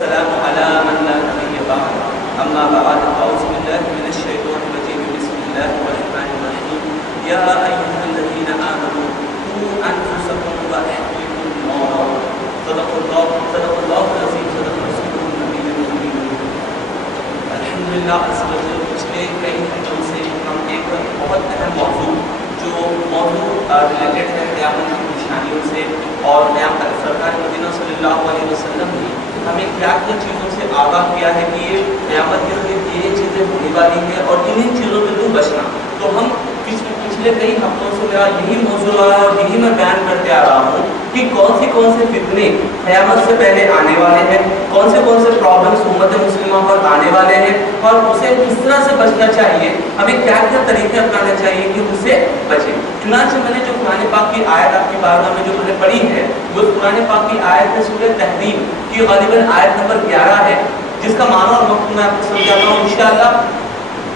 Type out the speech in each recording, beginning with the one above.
السلام على من لا نبي بعد أما بعد أعوذ بالله من الشيطان الرجيم بسم الله الرحمن الرحيم يا أيها الذين آمنوا قوا أنفسكم وأهليكم نارا صدق الله العظيم صدق رسوله النبي الأمي الحمدللہ پچھلے کئی ہفتوں سے ہم ایک بہت اہم موضوع جو موضوع ریلیٹڈ ہے قیامت کی نشانیوں سے اور قیامت سرکار مدینہ صلی اللہ علیہ وسلم نے ہمیں کیا کیا چیزوں سے آگاہ کیا ہے کہ یہ قیامت کے دن یہ چیزیں ہونے والی ہیں اور انہیں چیزوں سے دور بچنا. تو ہم پچھلے کئی ہفتوں سے میرا یہی موضوع رہا ہے اور یہی میں بیان کرتے آ رہا ہوں کہ کون سے فتنے قیامت سے پہلے آنے والے ہیں, کون سے پرابلمس امت مسلمہ پر آنے والے ہیں اور اسے کس طرح سے بچنا چاہیے, ہمیں کیا کیا طریقے اپنانے چاہیے کہ اس سے بچیں. چنانچہ میں نے جو قرآن پاک کی آیت آپ کی بارگاہ میں جو میں نے پڑھی ہے وہ قرآن پاک کی آیت ہے سورہ تحریم کی غالباً آیت نمبر 11 ہے, جس کا معنی اور مفہوم میں آپ کو سمجھاتا ہوں انشاءاللہ.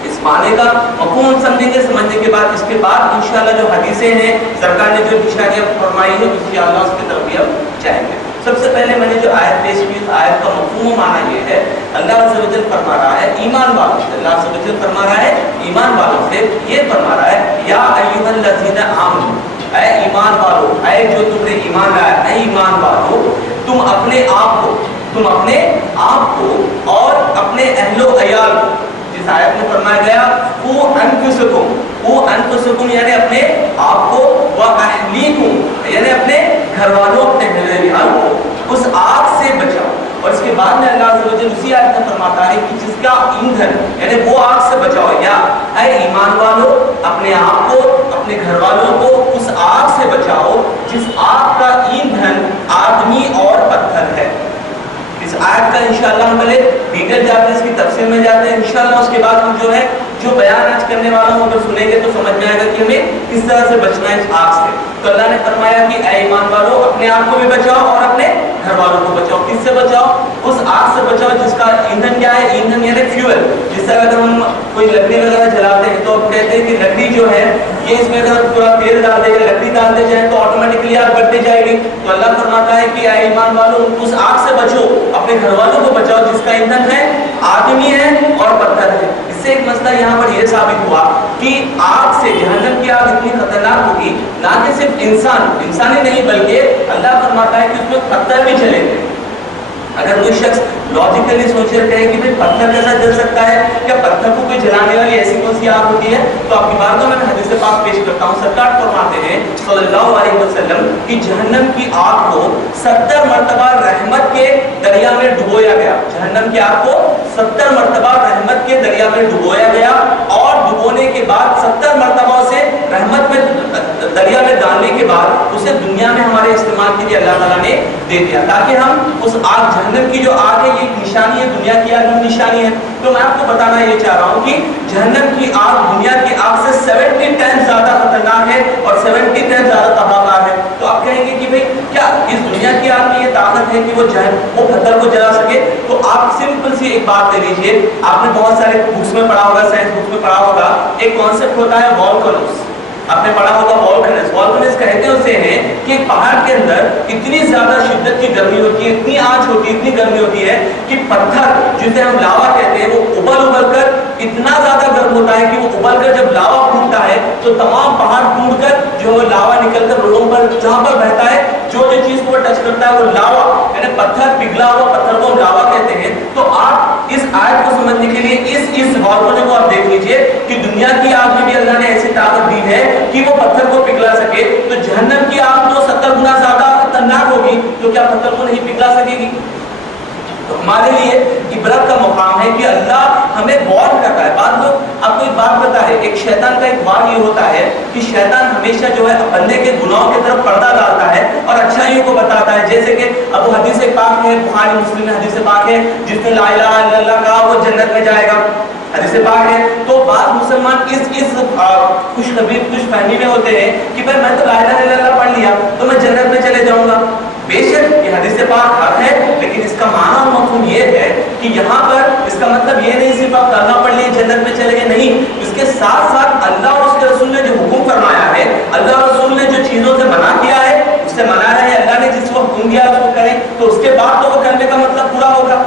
اس معنی کا مفہوم سمجھیں گے, سمجھنے کے بعد اس کے بعد انشاءاللہ جو حدیثیں ہیں سرکار نے جو اشاریہ فرمائی ہے انشاءاللہ اس کی طرف بھی اب جائیں گے. سب سے پہلے میں نے جو آیت پیش کی اس آیت کا مفہوم و معنی یہ ہے, اللہ عز و جل فرما رہا ہے ایمان والوں سے, اللہ عز و جل فرما رہا ہے ایمان والوں سے یہ فرما رہا ہے یا ایھا الذین آمنوا, اے ایمان والو, اے جو تم نے ایمان لایا, اے ایمان والو تم اپنے آپ کو اور اپنے اہل و عیال کو, جس آیت میں فرمایا گیا انفسکم یعنی اپنے آپ کو, واہلیکم یعنی اپنے گھر والوں, اپنے اہل عیال کو اس آگ سے بچاؤ. اور اس کے بعد میں اللہ عز و جل اسی آیت میں فرماتا ہے کہ جس کا ایندھن یعنی وہ آگ سے بچاؤ, یا اے ایمان والو اپنے آپ کو اپنے گھر والوں کو اس آگ سے بچاؤ جس آگ کا ایندھن آدمی اور پتھر ہے. اس آیت کا انشاءاللہ ہم پہلے ڈیٹیل جاتے ہیں, اس کی تفسیر میں جاتے ہیں انشاءاللہ. اس کے بعد ہم جو بیان آج کرنے والا ہوں اگر سنیں گے تو سمجھ میں آئے گا کہ ہمیں کس طرح سے بچنا ہے اس آگ سے. تو اللہ نے فرمایا کہ اے ایمان والو اپنے آپ کو بھی بچاؤ اور اپنے گھر والوں کو بچاؤ. کس سے بچاؤ؟ اس آگ سے بچاؤ جس کا ایندھن کیا ہے, ایندھن یعنی فیول. جس طرح اگر ہم کوئی لکڑی وغیرہ جلاتے ہیں تو کہتے ہیں کہ لکڑی جو ہے یہ اس میں اگر تھوڑا تیل ڈال دے یا لکڑی ڈالتے جائیں تو آٹومیٹکلی آگ بڑھتی جائے گی. تو اللہ فرماتا ہے کہ اے ایمان والو اس آگ سے بچو, اپنے گھر والوں کو بچاؤ جس کا ایندھن ہے آدمی ہے اور پتھر ہے. اس سے ایک مسئلہ یہاں پر یہ ثابت ہوا کہ آگ سے, جہنم کی آگ اتنی خطرناک ہوگی نہ کہ صرف انسانی نہیں بلکہ اللہ فرماتا ہے کہ اس میں پتھر بھی چلیں گے. اگر کوئی شخص لاجیکلی سوچے کہے کہ بھئی پتھر کیسا جل سکتا ہے, کیا پتھر کو کوئی جلانے والی ایسی کون سی آگ ہوتی ہے, تو آپ کی بارگاہ میں حدیث پاک پیش کرتا ہوں. سرکار فرماتے ہیں صلی اللہ علیہ وسلم کہ جہنم کی آگ کو 70 مرتبہ رحمت کے دریا میں ڈبویا گیا. جہنم کی آگ کو 70 مرتبہ رحمت کے دریا میں ڈبویا گیا اور ڈبونے کے بعد 70 مرتبہ اسے رحمت میں دریا میں ڈالنے کے بعد اسے دنیا میں ہمارے استعمال کے لیے اللہ تعالیٰ نے دے دیا تاکہ ہم اس آگ, جہنم کی جو آگ ہے یہ ایک نشانی ہے, دنیا کی آگ کی نشانی ہے. تو میں آپ کو بتانا یہ چاہ رہا ہوں کہ جہنم کی آگ دنیا کی آگ سے 70 ٹائم زیادہ خطرناک ہے اور 70 ٹائم زیادہ تباہکار ہے. تو آپ کہیں گے کہ بھئی کیا اس دنیا کی آگ میں یہ طاقت ہے کہ وہ پتھر کو جلا سکے؟ تو آپ سمپل سی ایک بات لے لیجیے, آپ نے بہت سارے بکس میں پڑھا ہوگا, سائنس بکس میں پڑھا ہوگا, ایک کانسیپٹ ہوتا ہے والکانوز. آپ نے پڑھا ہوگا والکانوز کہتے اسے ہیں کہ ایک پہاڑ کے اندر اتنی زیادہ شدت کی گرمی ہوتی ہے, اتنی آنچ ہوتی ہے, اتنی گرمی ہوتی ہے کہ پتھر جسے ہم لاوا کہتے ہیں وہ ابل کر اتنا زیادہ گرم ہوتا ہے کہ وہ ابل کر جب لاوا پھوٹتا ہے تو تمام پہاڑ ٹوٹ کر جو لاوا نکل کر روڈوں پر جہاں پر بہتا ہے جو چیز کو ٹچ کرتا ہے وہ لاوا یعنی پتھر, پگھلا ہوا پتھر کو لاوا کہتے ہیں. تو آپ اس آیت کو سمجھنے کے لیے اس والکانو کو آپ دیکھ لیجئے کہ دنیا کی آگ میں بھی اللہ نے ایسی طاقت دی ہے کہ وہ پتھر کو پگھلا سکے. تو جہنم کی آگ تو 70 گنا زیادہ خطرناک ہوگی, تو کیا پتھر کو نہیں پگھلا سکے گی؟ تو ہمارے لیے عبرت کا مقام ہے کہ اللہ ہمیں وارن کرتا ہے. بعض لوگ آپ کو ایک بات پتا ہے, ایک شیطان کا ایک وارن یہ ہوتا ہے کہ شیطان ہمیشہ جو ہے بندے کے گناہوں کی طرف پردہ ڈالتا ہے اور اچھائیوں کو بتاتا ہے. جیسے کہ اب حدیث پاک ہے, بخاری مسلم میں حدیث پاک ہے, جس نے لا الہ الا اللہ کہا وہ جنت میں جائے گا, حدیث پاک ہے. تو بعض مسلمان اس خوش فہمی میں ہوتے ہیں کہ بھائی میں تو لا الہ الا اللہ پڑھ لیا تو میں جنت میں چلے جاؤں گا. بے شک یہ حدیث پاک حق ہے, لیکن اس کا معنی اور مفہوم یہ ہے کہ یہاں پر اس کا مطلب یہ نہیں صرف آپ کلمہ پڑھ لیے جنت میں چلے گئے, نہیں. اس کے ساتھ ساتھ اللہ اور اس کے رسول نے جو حکم فرمایا ہے, اللہ اور رسول نے جو چیزوں سے منع کیا ہے اس سے منع رہے, اللہ نے جس کو حکم دیا اس کو کریں, تو اس کے بعد تو وہ کرنے کا مطلب پورا ہوگا.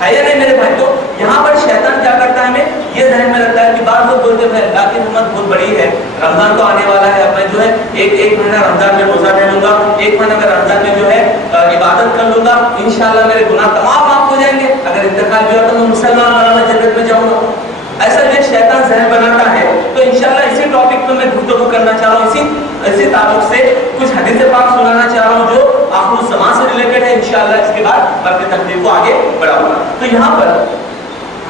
ہے یا نہیں میرے بھائی؟ تو یہاں پر شیطان کیا کرتا ہے ہمیں یہ ذہن میں رکھتا ہے کہ بعض لوگ بولتے ہیں اللہ کی رحمت بہت بڑی ہے، رمضان تو آنے والا ہے، اب میں جو ہے ایک مہینہ رمضان میں روزہ رہ لوں گا، ایک مہینہ میں رمضان میں جو ہے عبادت کر لوں گا، انشاءاللہ میرے گناہ تمام معاف ہو جائیں گے، اگر انتقال بھی ہوا تو میں مسلمان بنا جنت میں جاؤں گا۔ ایسا جو شیطان ذہن بناتا ہے، تو انشاءاللہ اسی ٹاپک پہ میں گفتگو کرنا چاہ رہا ہوں، اسی تعلق سے کچھ حدیث پاک سنانا چاہ رہا ہوں جو آخر الزمان سے ریلیٹڈ ہے، انشاءاللہ اس کے بعد میں اپنی تقریر کو آگے بڑھاؤں گا۔ تو یہاں پر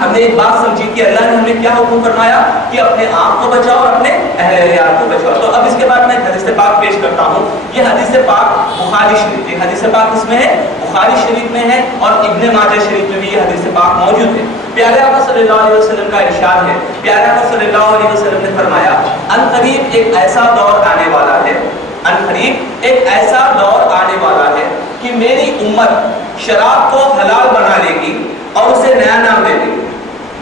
ہم نے ایک بات سمجھی کہ اللہ نے ہمیں کیا حکم فرمایا کہ اپنے آپ کو بچاؤ اور اپنے اہل عیال کو بچاؤ۔ تو اب اس کے بعد میں حدیث پاک پیش کرتا ہوں۔ یہ حدیث پاک بخاری شریف، یہ حدیث پاک اس میں ہے، بخاری شریف میں ہے اور ابن ماجہ شریف میں بھی یہ حدیث پاک موجود ہے۔ پیارے آقا صلی اللہ علیہ وسلم کا ارشاد ہے، پیارے آقا صلی اللہ علیہ وسلم نے فرمایا ان قریب ایک ایسا دور آنے والا ہے، ان قریب ایک ایسا دور آنے والا ہے کہ میری امت شراب کو حلال بنا لے گی اور اسے نیا نام دے دے گی۔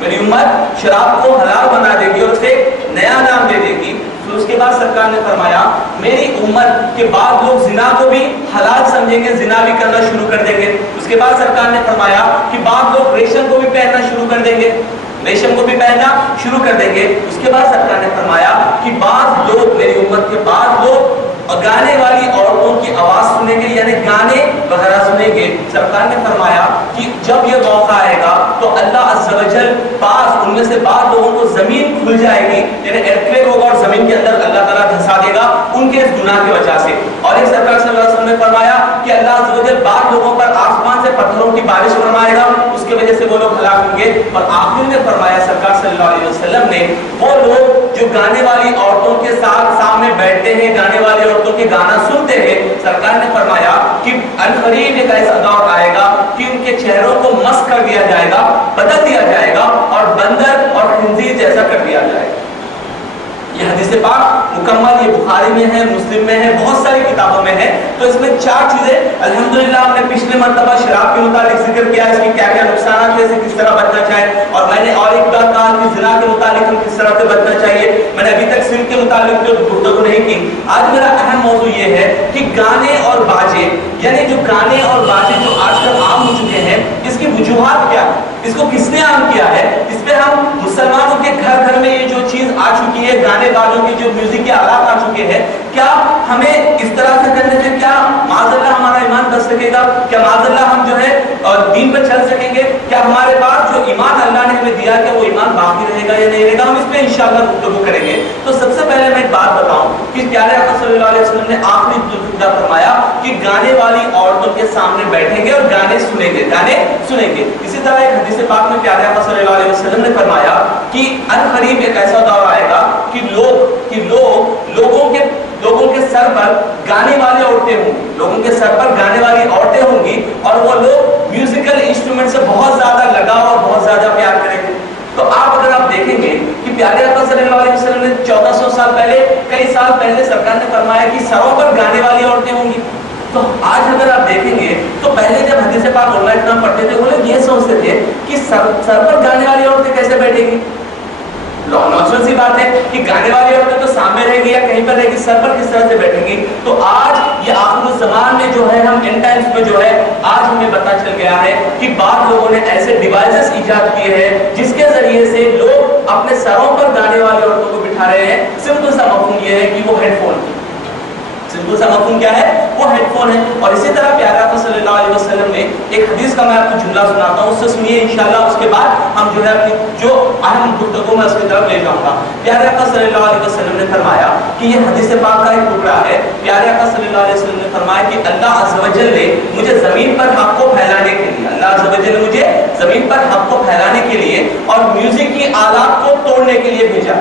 میری امت شراب کو حلال بنا دے گی اور اسے نیا نام دے دے گی۔ پھر اس کے بعد سرکار نے فرمایا میری امت کے بعد لوگ زنا کو بھی حلال سمجھیں گے، زنا بھی کرنا شروع کر دیں گے۔ اس کے بعد سرکار نے فرمایا کہ بعض لوگ ریشم کو بھی پہننا شروع کر دیں گے، ریشم کو بھی پہننا شروع کر دیں گے۔ اس کے بعد سرکار نے فرمایا کہ بعض لوگ، میری امت کے بعد لوگ گانے والی عورتوں کی آواز سنیں گے، یعنی گانے وغیرہ سنیں گے۔ سرکار نے فرمایا کہ جب یہ موقع آئے گا تو اللہ عز و جل بعض ان میں سے بعض لوگوں کو زمین کھل جائے گی، یعنی ارتھکویک ہوگا اور زمین کے اندر اللہ تعالیٰ دھسا دے گا ان کے اس گناہ کی وجہ سے۔ اور ایک سرکار صلی اللہ علیہ وسلم نے فرمایا کہ اللہ عز و جل بعض لوگوں پر آسمان سے پتھروں کی بارش فرمائے گا، اس کی وجہ سے وہ لوگ ہلاک ہوں گے۔ اور آخر میں فرمایا سرکار صلی اللہ علیہ وسلم نے وہ لوگ جو گانے والی عورتوں کے ساتھ سامنے بیٹھتے ہیں، گانے والی عورتوں کے گانا سنتے ہیں، سرکار نے فرمایا کہ عنقریب ایک ایسا دور آئے گا کہ ان کے چہروں کو مسخ کر دیا جائے گا، بدل دیا جائے گا اور بندر اور خنزیر جیسا کر دیا جائے گا۔ یہ حدیث پاک مکمل یہ بخاری میں ہے، مسلم میں ہے، بہت ساری کتابوں میں ہے۔ تو اس میں 4 چیزیں الحمدللہ ہم نے پچھلے مرتبہ شراب کے متعلق ذکر کیا، اس کی کیا کیا نقصانات ہیں، کس طرح بچنا چاہے، اور میں نے اور ایک بات کہا کہ زنا کے متعلق ہم کس طرح سے بچنا چاہیے۔ میں نے ابھی تک سن کے متعلق جو گفتگو نہیں کی۔ آج میرا اہم موضوع یہ ہے کہ گانے اور باجے، یعنی جو گانے اور باجے جو آج کل عام ہو چکے ہیں، اس کی وجوہات کیا ہے، اس کو کس نے عام کیا ہے، اس پہ ہم مسلمانوں کے گھر گھر میں یہ جو چیز آ چکی ہے، گانے باجوں کی جو میوزک کے آلات آ چکے ہیں، کیا ہمیں اس طرح سے کرنے سے کیا معاذ اللہ ہمارا ایمان بچ سکے گا؟ کیا معاذ اللہ ہم جو ہے دین پر چل سکیں گے؟ کیا ہمارے پاس جو ایمان اللہ نے ہمیں دیا کہ وہ ایمان باقی رہے گا یا نہیں رہے گا؟ ہم اس پہ انشاءاللہ گفتگو کریں گے۔ تو سب سے پہلے میں ایک بات بتاؤں کہ پیارے آقا صلی اللہ علیہ وسلم نے آخری جملہ فرمایا کہ گانے والی عورتوں کے سامنے بیٹھیں گے اور گانے سنیں گے، گانے سنیں گے۔ اسی طرح ایک حدیث پاک میں پیارے آقا صلی اللہ علیہ وسلم نے فرمایا کہ عنقریب ایک ایسا دور آئے گا کہ لوگوں کے سر پر گانے والی عورتیں ہوں گی، لوگوں کے سر پر گانے والی عورتیں ہوں گی، اور وہ لوگ میوزیکل انسٹرومنٹ سے بہت زیادہ لگاؤ اور بہت زیادہ پیار کریں گے۔ تو اگر آپ دیکھیں گے کہ پیارے آقا صلی اللہ علیہ وسلم نے 1400 سال پہلے، کئی سال پہلے سرکار نے فرمایا کہ سروں پر گانے والی عورتیں ہوں گی۔ تو آج اگر آپ دیکھیں گے تو پہلے جب حدیث پاک علماء کرام پڑھتے تھے وہ لوگ یہ سوچتے تھے کہ سر پر گانے والی عورتیں کیسے بیٹھیں گی؟ نارمل سی بات ہے کہ گانے والی عورتیں تو سامنے رہے گی یا کہیں پر رہے گی، سر پر کس طرح سے بیٹھیں گی؟ تو آج یہ آخر الزمان میں جو ہے، ہم ان ٹائمز میں جو ہے آج ہمیں پتہ چل گیا ہے کہ بعض لوگوں نے ایسے ڈیوائسز ایجاد کیے ہیں جس کے ذریعے سے لوگ اپنے سروں پر گانے والی عورتوں کو بٹھا رہے ہیں۔ سمپل سا مفہوم یہ ہے کہ وہ ہیڈ فون، سمپل سا مفہوم کیا ہے؟ وہ ہیڈ فون ہے۔ اور اسی طرح پیارے آقا صلی اللہ علیہ وسلم نے ایک حدیث کا میں آپ کو جملہ سناتا ہوں، اس سے سنیے انشاءاللہ، اس کے بعد ہم جو ہے اپنی جو اہم گفتگو میں اس کی طرف لے جاؤں گا۔ پیارے آقا صلی اللہ علیہ وسلم نے فرمایا کہ یہ حدیث پاک کا ایک ٹکڑا ہے۔ پیارے آقا صلی اللہ علیہ وسلم نے فرمایا کہ اللہ عز و جل نے مجھے زمین پر حق کو پھیلانے کے لیے، اللہ عز و جل نے مجھے زمین پر حق کو پھیلانے کے لیے اور میوزک کی آلات کو توڑنے کے لیے بھیجا۔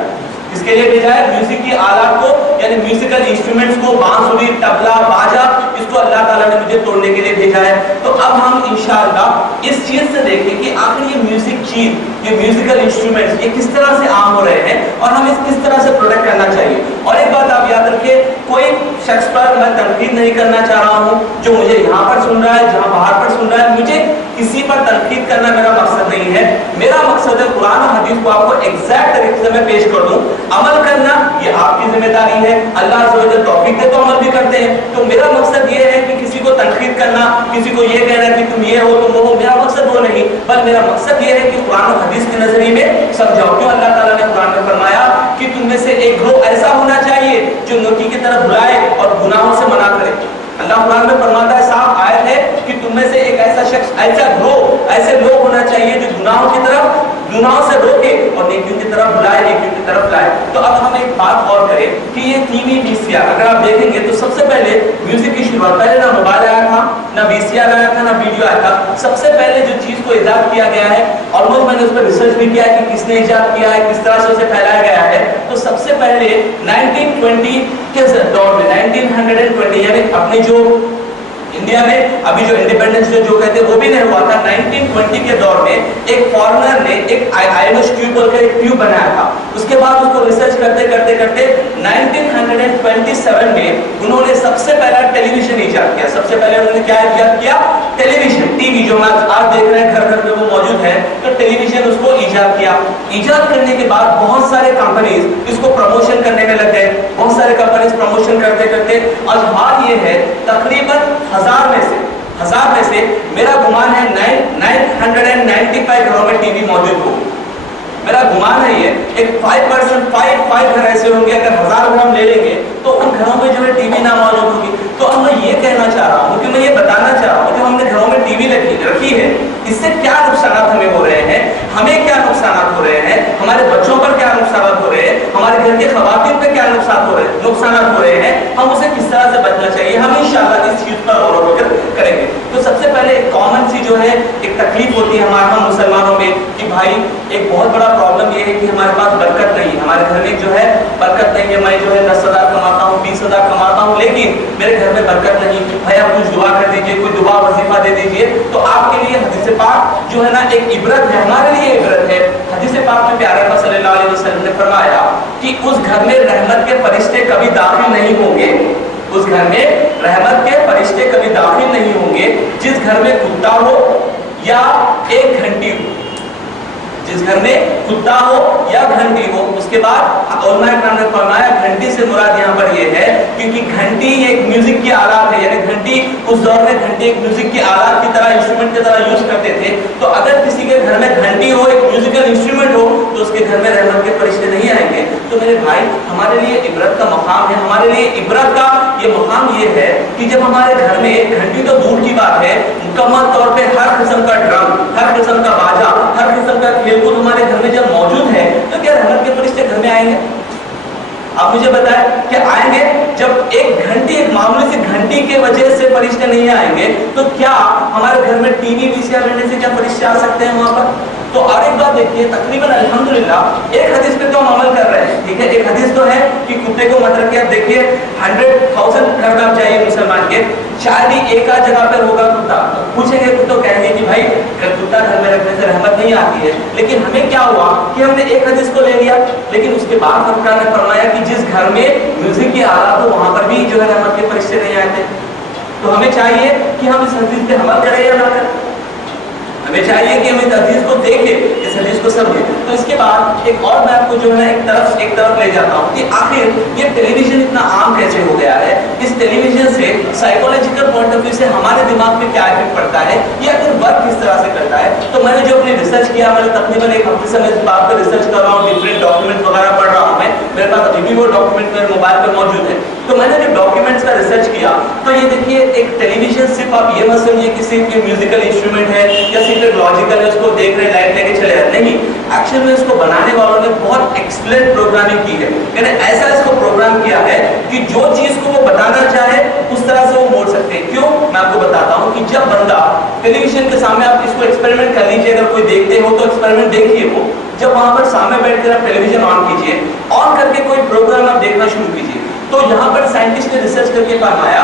اس کے لیے بھیجا ہے میوزک کی آلات کو، یعنی میوزیکل انسٹرومنٹس کو، بانسری، طبلہ، باجا، اس کو اللہ تعالیٰ نے مجھے توڑنے کے لیے بھیجا ہے۔ تو اب ہم انشاءاللہ اس چیز سے دیکھیں کہ آخر یہ میوزک چیز، یہ میوزیکل انسٹرومنٹس یہ کس طرح سے عام ہو رہے ہیں اور ہمیں کس طرح سے پروٹیکٹ کرنا چاہیے۔ اور ایک بات آپ یاد رکھیں، کوئی شخص پر میں تنقید نہیں کرنا چاہ رہا ہوں جو مجھے یہاں پر سن رہا ہے، جہاں باہر پر سن رہا ہے، مجھے کسی پر تنقید کرنا میرا مقصد نہیں ہے۔ میرا مقصد ہے قرآن و حدیث کو آپ کو ایگزیکٹ طریقے سے میں پیش کر دوں، عمل کرنا یہ آپ کی ذمہ داری ہے، اللہ عز و جل توفیق دے تو عمل بھی کرتے ہیں۔ تو میرا مقصد یہ ہے کہ کسی کو تنقید کرنا، کسی کو یہ کہنا کہ تم یہ ہو تم وہ ہو، میرا مقصد وہ نہیں۔ बल मेरा मकसद ये है कि कुरान और हदीस के नजरिए में समझाओ। क्यों अल्लाह ताला ने कुरान में फरमाया कि तुम में से एक ग्रोह ऐसा होना चाहिए जो नेकी की तरफ बुलाए और गुनाहों से मना करे। अल्लाह कुरान में फरमाता है, साफ आयत है कि तुम में से एक ऐसा शख्स, ऐसा ग्रोह, ऐसे लोग होना चाहिए जो गुनाहों से रोके और नेकियों की तरफ बुलाए, नेकियों की तरफ लाए। तो अब हम एक बात और करें कि ये टीवी वीसीआर अगर आप देखेंगे तो सबसे पहले म्यूजिक की शुरुआत, पहले ना मोबाइल आया था, ना वीसीआर आया था, ना वीडियो आया था। सबसे पहले जो चीज को इजाद किया गया है, ऑलमोस्ट मैंने उस पर रिसर्च भी किया कि किसने इजाद किया है, किस तरह से उसे फैलाया गया है। तो सबसे पहले 1920 के दौर में, 1920 यानी अपने जो इंडिया में अभी जो इंडिपेंडेंस जो कहते हैं वो भी नहीं हुआ था, 1920 के दौर में एक फॉरेनर ने एक आयनोस ट्यूब बोलकर एक ट्यूब बनाया था। उसके बाद उसको रिसर्च करते करते करते 1927 में उन्होंने सबसे पहला टेलीविजन इजाद किया। सबसे पहले उन्होंने क्या इजाद किया? टेलीविजन, टीवी जो आज देख रहे हैं घर घर में वो मौजूद है, तो टेलीविजन उसको इजाद किया। इजाद करने के बाद बहुत सारे कंपनीज इसको प्रमोशन करने में लग गए, बहुत सारे कंपनीज प्रमोशन करते करते आज हाल ये है तकरीबन हजार में से मेरा गुमान है 995 घरों में टीवी मौजूद हो। मेरा गुमान है ये एक 5% 5 घर ऐसे होंगे, अगर 1000 घर हम ले लेंगे तो उन घरों में जो है टीवी ना मौजूद होगी। तो अब मैं ये कहना चाह रहा हूँ कि मैं ये बताना चाह रहा हूँ कि हमने घरों में टीवी रखी है, इससे क्या नुकसान हमें हो रहे हैं, हमें क्या नुकसान हो रहे हैं, हमारे बच्चों पर क्या नुकसान हो रहे हैं, हमारे घर के खवातीन पर क्या नुकसान हो रहे हैं, हम उसे किस तरह से बचना चाहिए, हम इंशाअल्लाह इस चीज पर गौर वगैरह करेंगे। तो सबसे पहले एक कॉमन सी जो है एक तकलीफ होती है हमारे हम मुसलमानों में कि भाई एक बहुत बड़ा प्रॉब्लम ये है कि हमारे पास बरकत नहीं है, हमारे घर में जो है बरकत नहीं है। मैं जो है 10,000 कमाता हूँ, 20,000 कमाता हूँ, लेकिन मेरे घर में बरकत नहीं। भाई आप कुछ दुआ कर दीजिए, कोई दुआ वजीफा दे दीजिए। तो आपके लिए हदीस पाक जो है ना एक इबरत है, हमारे लिए इबरत है। हदीस पाक में प्यारे नबी सल्लल्लाहु अलैहि वसल्लम ने फरमाया कि उस घर में रहमत के फरिश्ते कभी दाखिल नहीं होंगे, उस घर में रहमत के फरिश्ते कभी दाखिल नहीं होंगे जिस घर में कुत्ता हो या एक घंटी हो, जिस घर में कुत्ता हो या घंटी हो। उसके बाद उलमा इकराम ने फरमाया घंटी से मुराद यहाँ पर ये है क्योंकि घंटी एक म्यूजिक की आलात है, यानी घंटी उस दौर में घंटी एक म्यूजिक की आलात की तरह, इंस्ट्रूमेंट की तरह यूज करते थे। तो अगर किसी के घर में घंटी हो, एक म्यूजिकल इंस्ट्रूमेंट हो, तो उसके घर में रहमत के फरिश्ते नहीं आएंगे। तो मेरे भाई हमारे लिए इबरत का मकाम है, हमारे लिए इबरत का ये मकाम ये है कि जब हमारे घर में घंटी तो दूर की बात है, मुकम्मल तौर पे हर किस्म का ड्रम, हर किस्म का बाजा, हर किस्म का खेलकूद हमारे घर में जब मौजूद है तो क्या रहमत के फरिश्ते घर में आएंगे? आप मुझे बताएं क्या आएंगे? जब एक घंटी, एक मामूली सी घंटी के वजह से फरिश्ते नहीं आएंगे तो क्या हमारे घर में टीवी वीसीआर लेने से क्या फरिश्ते आ सकते हैं वहां पर? तो और एक बात देखिए, तकरीबन अल्हम्दुलिल्लाह एक हदीस पे तो हम अमल कर रहे हैं, ठीक है। एक हदीस तो है कि कुत्ते को मत रखिए। आप देखिए 100,000 घर में आप जाइए मुसलमान के, शायद ही एक आध जगह पर होगा कुत्ता। पूछेंगे कुत्तों, कहेंगे कि भाई कुत्ता घर में रखने से रहमत नहीं आती है। लेकिन हमें क्या हुआ कि हमने एक हदीस को ले लिया, लेकिन उसके बाद फरमान ने फरमाया कि जिस घर में म्यूजिक की आलात हो वहां पर भी जो है रहमत के फरिश्ते नहीं आते। तो हमें चाहिए कि हम इस हदीस पे अमल करें या ना करें? हमें चाहिए कि हम इस हदीस को देखें, इस हदीस को समझें। तो इसके बाद एक और मैं आपको जो है एक तरफ ले जाता हूँ कि आखिर ये टेलीविजन इतना आम कैसे हो गया है। इस टेलीविजन से साइकोलॉजिकल पॉइंट ऑफ व्यू से हमारे दिमाग पे क्या इफेक्ट पड़ता है या फिर वर्क किस तरह से करता है। तो मैंने जो अपनी रिसर्च किया, मैंने तकरीबन एक हफ्ते से मैं इस बात पर रिसर्च कर रहा हूँ, डिफरेंट डॉक्यूमेंट वगैरह पढ़ रहा हूँ मैं, मेरे पास अभी भी वो डॉक्यूमेंट मेरे मोबाइल पर मौजूद है। तो मैंने जो डॉक्यूमेंट्स का रिसर्च किया तो ये देखिए, एक टेलीविजन सिर्फ आप ये मत समझिए कि सिर्फ म्यूजिकल इंस्ट्रूमेंट है या सिर्फ लॉजिकल है, उसको देख रहे लाइट लेके चले जाते, नहीं। एक्चुअल में इसको बनाने वालों ने बहुत एक्सीलेंट प्रोग्रामिंग की है, यानी ऐसा इसको प्रोग्राम किया है कि जो चीज को वो बताना चाहे उस तरह से वो मोड़ सकते हैं। क्यों? मैं आपको बताता हूँ कि जब बंदा टेलीविजन के सामने, आप इसको एक्सपेरिमेंट कर लीजिए, अगर कोई देखते हो तो एक्सपेरिमेंट देखिए। वो जब वहां पर सामने बैठकर आप टेलीविजन ऑन कीजिए, ऑन करके कोई प्रोग्राम आप देखना शुरू कीजिए, तो यहाँ पर साइंटिस्ट ने रिसर्च करके बताया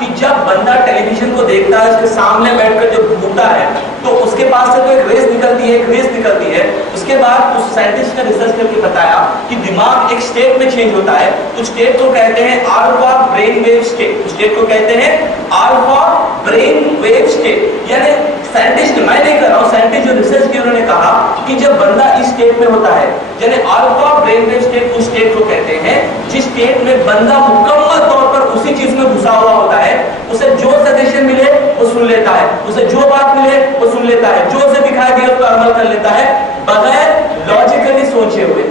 कि जब बंदा टेलीविजन को देखता है, उसके सामने बैठकर जब घूमता है तो उसके पास से तो एक रेस निकलती है। उसके बाद उस साइंटिस्ट ने रिसर्च करके बताया कि दिमाग एक स्टेट में चेंज होता है। उस स्टेट को कहते हैं alpha brain wave state. State को कहते हैं अल्फा ब्रेन वेव स्टेट। यानी साइंटिस्ट, मैं नहीं कर रहा हूँ, साइंटिस्ट जो रिसर्च किया उन्होंने कहा कि जब बंदा इस स्टेट में होता है, यानी अल्फा ब्रेन वेव स्टेट, उस स्टेट को कहते हैं जिस स्टेट में बंदा मुकम्मल तौर पर उसी चीज में घुसा हुआ होता है। उसे जो सजेशन मिले वो सुन लेता है, उसे जो बात मिले वो सुन लेता है, عمل کر لیتا ہے بغیر لوجیکلی سوچے ہوئے.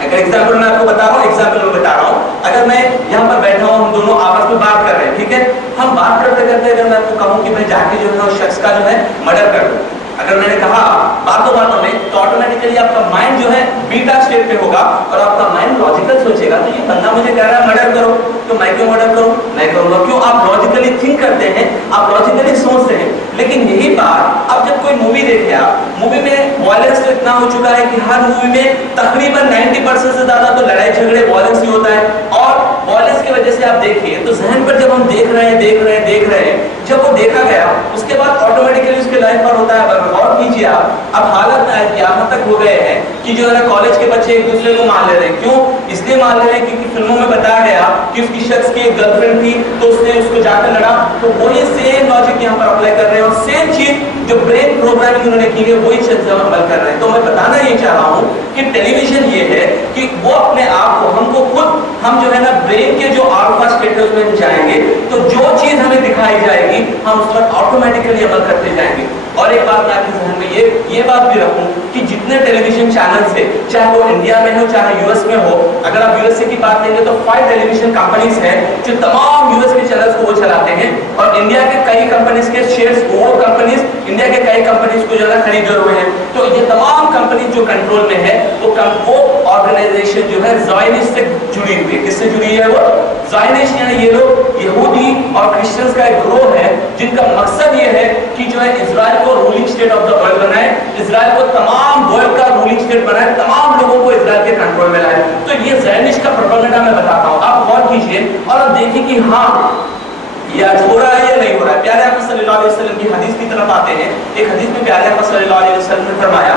اگر ایگزامپل میں آپ کو بتا رہا ہوں, ایگزامپل میں بتا رہا ہوں, اگر میں یہاں پر بیٹھا ہوں, ہم دونوں آپس میں بات کر رہے ہیں, ٹھیک ہے, ہم بات کرتے کرتے اگر میں آپ کو کہوں کہ میں جا کے جو ہے اس شخص کا جو ہے مرڈر کر دوں, اگر میں نے کہا باتوں باتوں میں, تو آٹومیٹیکلی آپ کا مائنڈ جو ہے بیٹا اسٹیٹ پہ ہوگا اور آپ کا مائنڈ لاجیکل سوچے گا, تو یہ بندہ مجھے کہہ رہا ہے مرڈر کرو, تو میں کیوں مرڈر کروں, میں کروں گا. کیوں؟ آپ لاجیکلی تھنک کرتے ہیں, آپ لاجیکلی سوچتے ہیں. لیکن یہی بات اب جب کوئی مووی دیکھے, آپ مووی میں وائلنس تو اتنا ہو چکا ہے کہ ہر مووی میں تقریباً 90% سے زیادہ تو لڑائی جھگڑے وائلنس ہی ہوتا ہے, اور وائلنس کی وجہ سے آپ دیکھیے تو ذہن پر جب ہم دیکھ رہے ہیں, جب وہ دیکھا گیا اس کے بعد آٹومیٹکلی اس کے لائف پر ہوتا ہے. غور کیجیے آپ, اب حالت یہاں تک ہو گئے ہیں کہ جو ہے نا کالج کے بچے ایک دوسرے کو مار لے رہے ہیں. کیوں؟ اس لیے مار لے رہے ہیں کیونکہ فلموں میں بتایا گیا کہ اس کی شخص کی ایک گرل فرینڈ تھی تو اس نے اس کو جا کر لڑا. تو وہی سیم لاجک یہاں پر اپلائی کر رہے ہیں, اور سیم چیز جو برین پروگرامنگ انہوں نے کی ہے وہی چیز عمل کر رہے ہیں. تو میں بتانا یہ چاہ رہا ہوں کہ ٹیلی ویژن یہ ہے کہ وہ اپنے آپ کو, ہم کو خود, ہم جو ہے نا برین کے جو آلفا اسٹیٹس میں جائیں گے تو جو چیز ہمیں دکھائی جائے گی ہم اس پر آٹومیٹکلی عمل کرتے جائیں گے. اور ایک بات میں آپ کے ذہن میں یہ بات بھی رکھوں کہ جتنے ٹیلی ویژن چینلز ہیں, چاہے وہ انڈیا میں ہو چاہے یو ایس میں ہو, اگر آپ یو ایس اے کی بات کریں گے تو 5 ٹیلی ویژن کمپنیز ہیں جو تمام یو ایس کے چینلز کو وہ چلاتے ہیں, اور انڈیا کے کئی کمپنیز کے شیئرز, وہ کمپنیز انڈیا کے کئی کمپنیز کو جو ہے خریدے ہوئے ہیں. تو یہ تمام کمپنیز جو کنٹرول میں ہے وہ آرگنائزیشن جو ہے زائنسٹ سے جڑی ہوئی ہے. کس سے جڑی ہے؟ وہ زائنسٹ, یعنی یہ لوگ یہودی اور کرسچنز کا ایک گروہ ہے جن کا مقصد یہ ہے کہ جو ہے اسرائیل کو ruling state of the world بنائے, اسرائیل کو تمام ورلڈ کا رولنگ اسٹیٹ بنائے, تمام لوگوں کو اسرائیل کے کنٹرول میں لائے. تو یہ زائنسٹ کا پروپیگنڈا میں بتاتا ہوں, آپ غور کیجئے اور آپ دیکھیں کہ ہاں یہ آج ہو رہا ہے یا نہیں ہو رہا ہے. پیارے آقا صلی اللہ علیہ وسلم کی حدیث کی طرف آتے ہیں. ایک حدیث میں پیارے آقا صلی اللہ علیہ وسلم نے فرمایا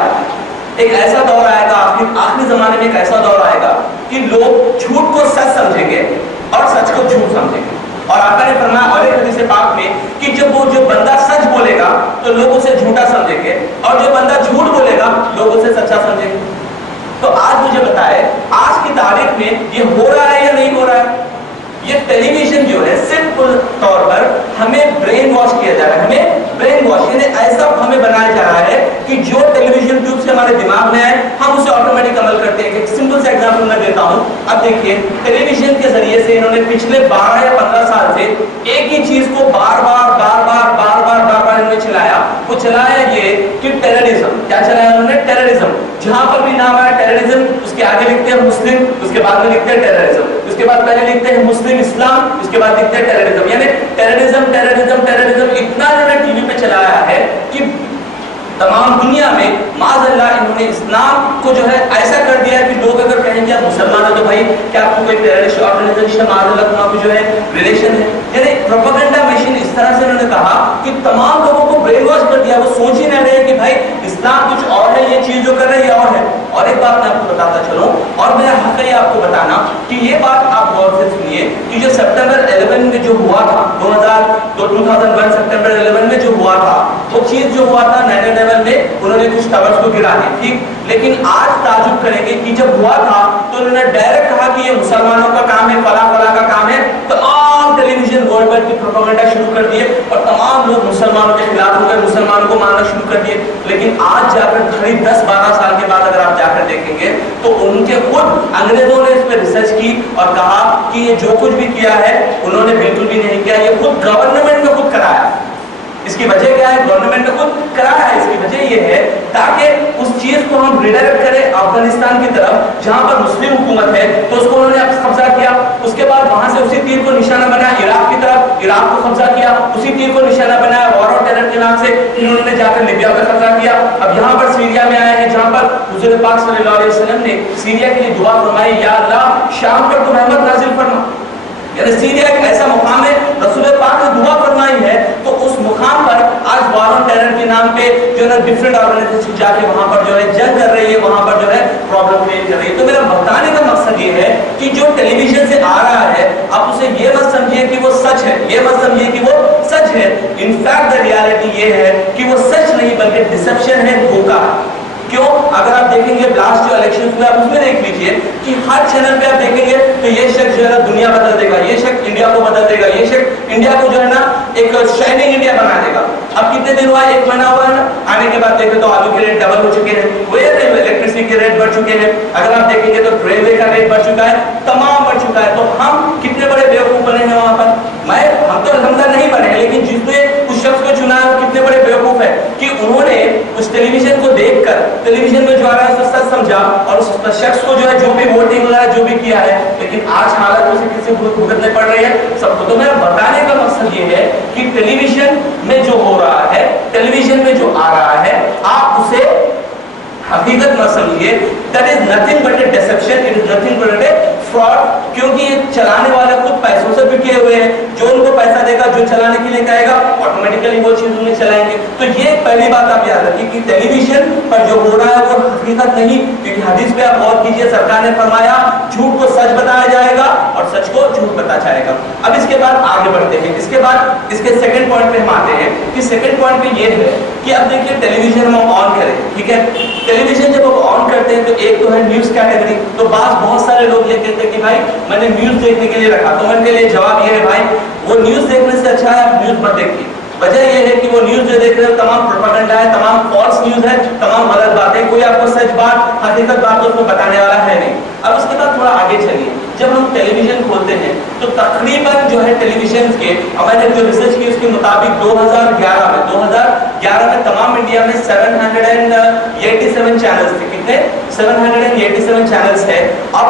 ایک ایسا دور آئے گا, آخری زمانے میں ایک ایسا دور آئے گا کہ لوگ جھوٹ کو سچ سمجھیں گے اور سچ کو جھوٹ سمجھیں گے. اور آقا نے فرمایا اور ایک حدیث پاک میں کہ جب وہ جو بندہ سچ بولے گا تو لوگ اسے جھوٹا سمجھیں گے, اور جو بندہ جھوٹ بولے گا لوگ اسے سچا سمجھیں گے. تو آج مجھے بتائے, آج کی تاریخ میں یہ ہو رہا ہے یا نہیں ہو رہا ہے؟ یہ ٹیلی ویژن جو ہے سمپل طور پر ہمیں برین واش کیا جا رہا ہے, ہمیں برین واش یعنی ایسا ہمیں بنایا جا رہا ہے کہ جو ٹیلی ویژن ٹیوب سے ہمارے دماغ میں آئے ہم اسے آٹومیٹک عمل کرتے ہیں. ایک سمپل سا ایگزامپل میں دیتا ہوں. اب دیکھیے ٹیلی ویژن کے ذریعے سے انہوں نے پچھلے 12 یا 15 سال سے ایک ہی چیز کو بار بار انہوں نے چلایا. وہ چلایا یہ کہ ٹیررزم. کیا چلایا انہوں نے؟ ٹیررزم. جہاں پر بھی نام آیا ٹیررزم, اس کے آگے لکھتے ہیں مسلم, اس کے بعد میں لکھتے ہیں ٹیررزم, اس کے بعد پہلے لکھتے ہیں مسلم اسلام, اس کے بعد لکھتے ہیں ٹیررزم. یعنی ٹیررزم اتنا انہوں نے ٹی وی پہ چلایا ہے کہ تمام دنیا میں معاذ اللہ انہوں نے اسلام کو جو ہے ایسا کر دیا ہے کہ لوگ اگر کہیں گے آپ مسلمان ہو تو بھائی کیا آپ کو کوئی ٹیررسٹ آرگنائزیشن معاذ اللہ تمہارا کو جو ہے ریلیشن ہے. یعنی پروپیگنڈا مشین اس طرح سے انہوں نے کہا کہ تمام لوگوں کو برین واش کر دیا. وہ سوچ ہی نہ رہے کہ بھائی اسلام کچھ اور ہے, یہ چیز جو کر رہے ہیں یہ اور ہے. اور ایک بات میں آپ کو بتاتا چلوں, اور میرا حق ہے آپ کو بتانا کہ یہ بات آپ غور سے سنیے کہ جو سپٹمبر 11 میں جو ہوا تھا 2001 سپٹمبر 11 میں جو ہوا تھا, وہ چیز جو ہوا تھا 9/11 میں انہوں نے کچھ ٹاورز کو گرا دی, ٹھیک. لیکن آج تعجب کریں گے کہ جب ہوا تھا تو انہوں نے ڈائریکٹ کہا کہ یہ مسلمانوں کا کام ہے, فلاں کا کام ہے. تمام ٹیلی ویژن ورلڈ پر کی پروپیگنڈا شروع کر دیے اور تمام لوگ مسلمانوں کے خلاف ہو گئے, مسلمانوں کو ماننا شروع کر دیے. لیکن آج جا کر قریب 10-12 سال کے بعد اگر آپ جا کر دیکھیں گے تو ان کے خود انگریزوں نے اس پہ ریسرچ کی اور کہا کہ یہ جو کچھ بھی کیا ہے انہوں نے بالکل بھی نہیں کیا, یہ خود گورنمنٹ نے خود کرایا. اس کی وجہ کیا ہے؟ گورنمنٹ نے خود کرایا ہے. اس کی وجہ یہ ہے تاکہ اس چیز کو ہم ریڈائریکٹ کریں افغانستان کی طرف جہاں پر مسلم حکومت ہے, تو اس کو انہوں نے قبضہ کیا. اس کے بعد وہاں سے اسی تیر کو نشانہ بنایا عراق کی طرف, عراق کو قبضہ کیا. اسی تیر کو نشانہ بنایا وار آف ٹیرر کے نام سے, پھر انہوں نے جا کر لیبیا پر قبضہ کیا. اب یہاں پر سیریا میں آئے ہیں جہاں پر حضور پاک صلی اللہ علیہ وسلم نے سیریا کے لیے دعا فرمائی, یا اللہ شام پر تو رحمت نازل فرما. یعنی سیریا ایک ایسا مقام ہے رسول پاک نے دعا فرمائی ہے, تو اس مقام پر آج وار آن ٹیرر کے نام پہ جو ہے ڈفرینٹ آرگنائزیشن جا کے وہاں پر جو ہے جنگ کر رہی ہے, وہاں پر جو ہے پرابلم کریٹ کر رہی ہے. تو میرا بتانے کا مقصد یہ ہے کہ جو ٹیلی ویژن سے آ رہا ہے آپ اسے یہ مت سمجھیے کہ وہ سچ ہے, یہ مت سمجھیے کہ وہ سچ ہے. انفیکٹ دا ریالٹی یہ ہے کہ وہ سچ نہیں بلکہ ڈسپشن ہے, دھوکہ. क्यों? अगर आप देखेंगे लास्ट जो इलेक्शन हुआ आप उसमें देख लीजिए कि हर चैनल पे आप देखेंगे तो ये शख्स जो है ना दुनिया बदल देगा, ये शख्स इंडिया को बदल देगा, ये शख्स इंडिया को जो है ना एक शाइनिंग इंडिया बना देगा। अब कितने दिन हुआ, 1 महीना हुआ है ना, आने के बाद देखें तो आलू के रेट डबल हो चुके हैं, इलेक्ट्रिसिटी के रेट बढ़ चुके हैं, अगर आप देखेंगे तो रेलवे का रेट बढ़ चुका है, तमाम बढ़ चुका है। तो हम कितने बड़े बेवकूफ बने हैं वहां पर। हम तो अल्हम्दुलिल्लाह नहीं बने, लेकिन जिसने उस शख्स को चुना है वो कितने बड़े बेवकूफ है कि उन्होंने उस टेलीविजन को देखकर टेलीविजन में जो आ रहा है उसको सच समझा और उस शख्स को जो है जो भी वोटिंग वगैरह जो भी किया है, लेकिन आज हालात से किसी को भुगतने पड़ रही है सबको। तो मेरा बताने का मकसद ये है कि टेलीविजन में जो हो रहा है, टेलीविजन में जो आ रहा है, आप उसे हकीकत न समझिए। That is nothing but a deception, it is nothing but a fraud, क्योंकि ये चलाने वाले खुद पैसों से बिके हुए हैं। जो उनको पैसा देगा, जो चलाने के लिए कहेगा, ऑटोमेटिकली वो चीज उन्हें चलाएंगे। तो ये पहली बात आप याद रखिए कि टेलीविजन पर जो हो रहा है वो हकीकत नहीं, क्योंकि हदीस पे आप गौर कीजिए, सरकार ने फरमाया झूठ को सच बताया जाएगा और सच को झूठ बताया जाएगा। अब इसके बाद आगे बढ़ते हैं, इसके बाद इसके सेकंड पॉइंट पे हम आते हैं कि सेकंड पॉइंट पे ये है कि अब देखिए टेलीविजन हम ऑन करें, ठीक है, टेलीविजन जब आप ऑन करते हैं तो एक तो है न्यूज कैटेगरी। तो बहुत सारे लोग ये कहते हैं कि भाई मैंने न्यूज देखने के लिए रखा, तो उनके लिए जवाब ये है भाई वो न्यूज देखने से अच्छा है आप न्यूज मत देखिए। वजह यह है कि वो न्यूज जो देख रहे हो तमाम प्रोपेगेंडा है, तमाम फॉल्स न्यूज है, तमाम गलत बातें, कोई आपको सच बात हकीकत बात तो उसमें बताने वाला है नहीं। अब उसके बाद थोड़ा आगे चलिए, जब हम टेलीविजन खोलते हैं तो तकरीबन जो है टेलीविजन के, मैंने जो रिसर्च की उसके मुताबिक 2011 में तमाम इंडिया में 787 चैनल्स थे। कितने? 787 चैनल्स है। अब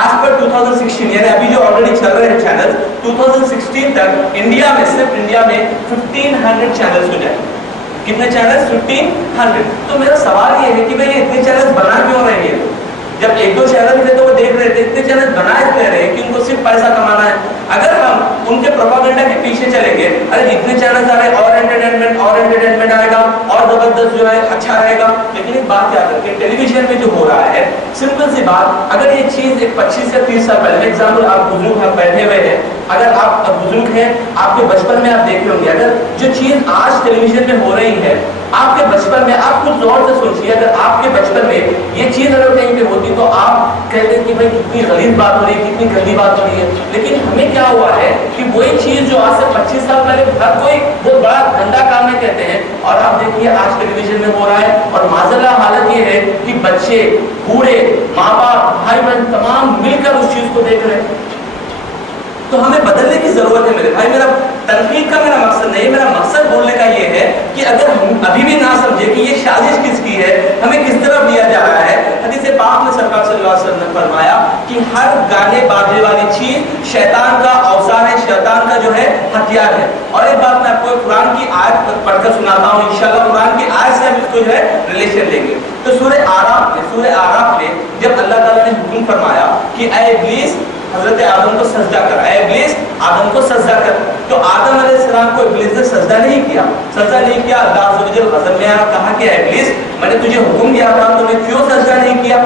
एज पर 2016 यानी अभी जो ऑलरेडी चल रहे हैं चैनल्स, 2016 तक इंडिया में, सिर्फ इंडिया में 1500 चैनल्स हो जाए। कितने चैनल्स? 1500। तो मेरा सवाल ये है कि भाई इतने चैनल्स बना क्यों रहे हैं? जब 1-2 चैनल थे तो वो देख रहे थे, इतने चैनल बनाए क्यों रहे हैं कि उनको सिर्फ पैसा कमाना है। अगर हम उनके प्रोपेगेंडा के पीछे चलेंगे, अरे जितने चैनल आ रहे और एंटरटेनमेंट आएगा और जबरदस्त जो है अच्छा रहेगा। लेकिन एक बात याद रखिए, टेलीविजन में जो हो रहा है, सिंपल सी बात, अगर ये चीज एक 25 या 30 साल पहले, एग्जाम्पल आप बुजुर्ग हैं बैठे हुए हैं, अगर आप बुजुर्ग हैं, आपके बचपन में आप देखे होंगे, अगर जो चीज आज टेलीविजन में हो रही है आपके बचपन में, आप कुछ गौर से सोचिए, अगर आपके बचपन में ये चीज अगर कहीं पे होती तो आप कहते कि भाई कितनी गलीज बात हो रही है, कितनी गंदी बात हो रही है। लेकिन हमें क्या हुआ है कि वही चीज जो आज से 25 साल पहले हर कोई वो बड़ा गंदा काम है कहते हैं, और आप देखिए आज टेलीविजन में हो रहा है। और माज़अल्लाह हालत ये है कि बच्चे, बूढ़े, माँ बाप, भाई बहन तमाम मिलकर उस चीज को देख रहे हैं। तो हमें बदलने की जरूरत है मेरे भाई। मेरा तनकीद का मेरा मकसद नहीं, मेरा मकसद बोलने का ये है कि अगर हम अभी भी ना समझे कि ये साजिश किसकी है, हमें किस तरफ लिया जा रहा है। हदीस पाक में सरकार सल्लल्लाहु अलैहि वसल्लम ने फरमाया कि हर गाने बाजने वाली चीज शैतान का औजार है, शैतान का जो है हथियार है। और एक बात मैं आपको कुरान की आयत पढ़कर सुनाता हूँ, इंशाल्लाह कुरान की आयत से हम इसको जो है रिलेशन लेंगे। तो सूरह आराफ में जब अल्लाह ताला ने हुक्म फरमाया कि ऐ इब्लीस हजरत आदम को सजदा कर, ऐ इब्लीस आदम को सजदा कर, तो आदम अलैहिस्सलाम को इब्लीस ने सजदा नहीं किया। अल्लाह अज़्ज़ व जल गज़ब में कहा कि ऐ इब्लीस मैंने तुझे हुक्म दिया था, तूने क्यों सजदा नहीं किया?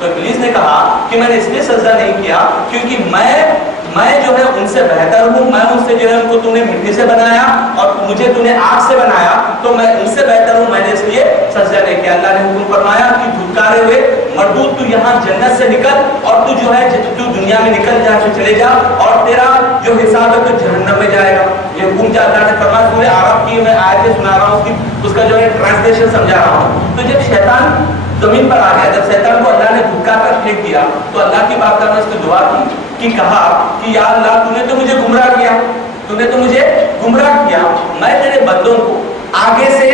तो इब्लीस ने कहा कि मैंने इसलिए सजदा नहीं किया क्योंकि मैं जो है उनसे बेहतर हूँ, मैं उनसे जो है उनको तूने मिट्टी से बनाया और मुझे तूने आग से बनाया, तो मैं उनसे बेहतर हूँ, मैंने इसलिए सजदा नहीं किया। अल्लाह ने हुक्म फरमाया कि धुतकारे हुए मरदूद तू यहाँ जन्नत से निकल और तू जो है तू दुनिया में निकल जा, चले जा और तेरा जो हिसाब है तो जहन्नम में जाएगा। ये हुक्म जो अल्लाह ने फरमाया, सूरह आराफ की मैं आयतें सुना रहा हूँ, उसका जो है ट्रांसलेशन समझा रहा हूँ। तो जब शैतान जमीन पर आ गया, जब शैतान को अल्लाह ने धुतकार कर फेंक दिया, तो अल्लाह की बात करना उसकी दुआ की कि कहा कि या अल्लाह तूने तो मुझे गुमराह किया, तूने तो मुझे गुमराह किया, मैं तेरे बंदों को आगे से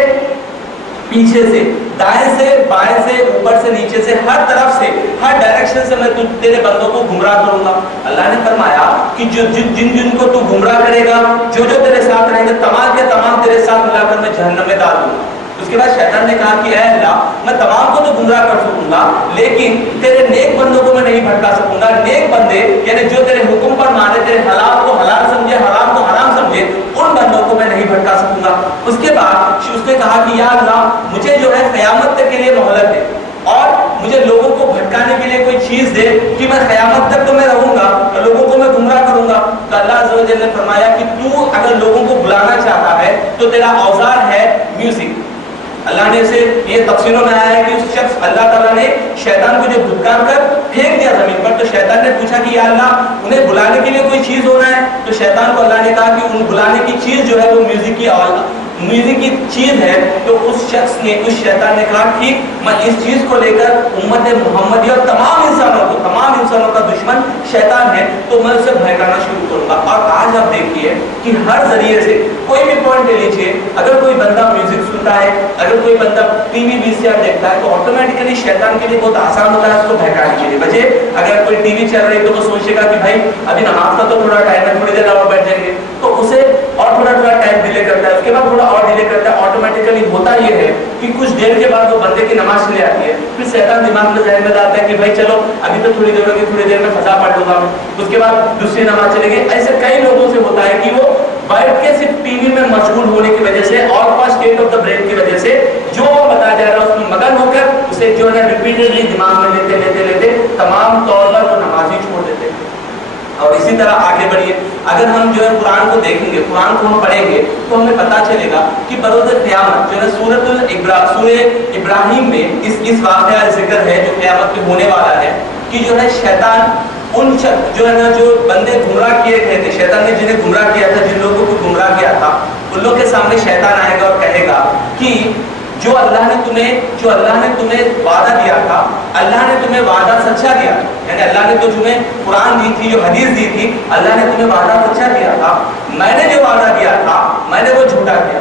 पीछे से, दाएं से बाएं से, ऊपर से नीचे से, हर तरफ से, हर डायरेक्शन से मैं तेरे बंदों को गुमराह करूंगा। अल्लाह ने फरमाया कि जिन को तू गुमराह करेगा, जो तेरे साथ रहेंगे, तमाम के तमाम तेरे साथ मिलाकर मैं जहन्नम में डाल दूंगा। उसके बाद शैतान ने कहा कि ऐ अल्लाह मैं तमाम को तो गुमराह कर सकूंगा, लेकिन तेरे नेक बंदों को मैं नहीं भटका सकूंगा। नेक बंदे यानी जो तेरे हुक्म पर माने, तेरे हलाल को हलाल समझे, हराम को हराम समझे, उन बंदों को मैं नहीं भटका सकूंगा। उसके बाद उसने कहा कि या अल्लाह मुझे जो है क़यामत तक के लिए मोहलत दे और मुझे लोगों को भटकाने के लिए कोई चीज दे कि मैं क़यामत तक तो मैं रहूंगा और लोगों को मैं गुमराह करूंगा। तो अल्लाह अज़्ज़ व जल ने फरमाया कि तू अगर लोगों को बुलाना चाहता है तो तेरा औजार है म्यूजिक। अल्लाह زمانے سے یہ تفسیروں میں آیا ہے کہ اس شخص اللہ تعالیٰ نے شیطان کو جو دھتکار کر پھینک دیا زمین پر، تو شیطان نے پوچھا کہ یا اللہ انہیں بلانے کے لیے کوئی چیز ہونا ہے، تو شیطان کو اللہ نے کہا کہ ان بلانے کی چیز جو ہے وہ میوزک کی آواز، میوزک کی چیز ہے۔ تو اس شخص نے، اس شیطان نے کہا ٹھیک، میں اس چیز کو لے کر امت محمدی اور تمام انسانوں کا دشمن شیطان ہے، تو میں اسے بہکانا شروع کروں گا۔ اور آج آپ دیکھیے کہ ہر ذریعے سے کوئی بھی پوائنٹ لے لیجیے، اگر کوئی بندہ میوزک سنتا ہے، اگر کوئی بندہ ٹی وی VCR دیکھتا ہے، تو آٹومیٹیکلی شیطان کے لیے بہت آسان ہوتا ہے اس کو بہکانے کے لیے۔ وجہ اگر کوئی ٹی وی چل رہی تو وہ سوچے گا کہ بھائی ابھی نماز کا تو تھوڑا ٹائم ہے، تھوڑی دیر اور بیٹھ جائیں گے، تو اسے اور تھوڑا ٹائم ڈیلے کرتا ہے، اس کے بعد تھوڑا اور ڈیلے کرتا ہے۔ آٹومیٹیکلی ہوتا یہ ہے کہ کچھ دیر کے بعد وہ بندے کی نماز چلی آتی ہے، پھر شیطان دماغ میں ذہن میں لاتا ہے کہ بھائی چلو ابھی تو تھوڑی دیر ہوگی، تھوڑی دیر میں فضا پڑھ لوں گا، اس کے بعد دوسری نماز چلے گی۔ ایسے کئی لوگوں سے ہوتا ہے کہ وہ بیٹھ کے صرف ٹی وی میں مشغول ہونے کی وجہ سے اور اسٹیٹ آف دا برین کی وجہ سے جو وہ بتایا جا رہا ہے اس میں مگن ہو کر اسے جو ہے ریپیٹڈلی دماغ میں لیتے تمام طور پر وہ نماز ہی چھوڑ دیتے ہیں۔ اور اسی طرح آگے بڑھیے، اگر ہم جو ہے قرآن کو دیکھیں گے، قرآن کو ہم پڑھیں گے تو ہمیں پتہ چلے گا کہ بروز قیامت جو ہے سورہ ابراہیم میں اس واقعہ ذکر ہے جو قیامت میں ہونے والا ہے کہ جو ہے شیطان ان جو ہے نا جو بندے گمراہ کیے گئے تھے، شیطان نے جنہیں گمراہ کیا تھا، جن لوگوں کو گمراہ کیا تھا، ان لوگوں کے سامنے شیطان آئے گا اور کہے گا کہ جو اللہ نے تمہیں وعدہ دیا تھا، اللہ نے تمہیں وعدہ سچا دیا، یعنی اللہ نے تو تمہیں قرآن دی تھی، جو حدیث دی تھی، اللہ نے تمہیں وعدہ سچا دیا تھا، میں نے جو وعدہ دیا تھا میں نے وہ جھوٹا کیا۔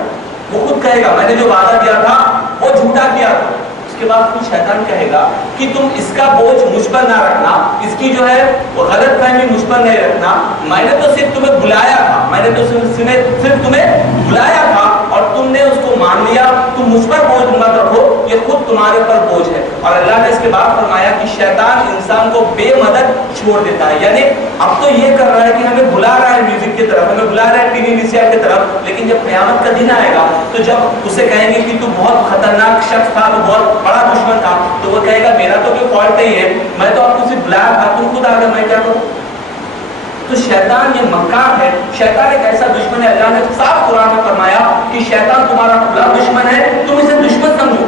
وہ خود کہے گا میں نے جو وعدہ دیا تھا وہ جھوٹا کیا تھا۔ اس کے بعد کچھ شیطان کہے گا کہ تم اس کا بوجھ مجھ پر نہ رکھنا، اس کی جو ہے وہ غلط فہمی مجھ پر نہیں رکھنا، میں نے تو صرف تمہیں بلایا تھا، میں نے تو صرف تمہیں بلایا تھا اور تم نے اس کو مان لیا، تم مجھ پر بوجھ مت رکھو، یہ خود تمہارے پر بوجھ ہے۔ اور اللہ نے اس کے بعد فرمایا کہ شیطان انسان کو بے مدد چھوڑ دیتا ہے، یعنی اب تو یہ کر رہا ہے کہ ہمیں بلا رہا ہے میوزک کی طرف، ہمیں بلا رہا ہے ٹی وی VCR کی طرف، لیکن جب قیامت کا دن آئے گا تو جب اسے کہیں گے کہ تو بہت خطرناک شخص تھا، تو بہت بڑا دشمن تھا، تو وہ کہے گا میرا تو کوئی فالٹ نہیں ہے، میں تو آپ کو صرف بلایا تھا، تم خود آ گئے، میں کیا کروں؟ تو شیطان یہ مکار ہے، شیطان ایک ایسا دشمن ہے، اللہ نے صاف قرآن میں فرمایا کہ شیطان تمہارا بڑا دشمن ہے، تم اسے دشمن سمجھو۔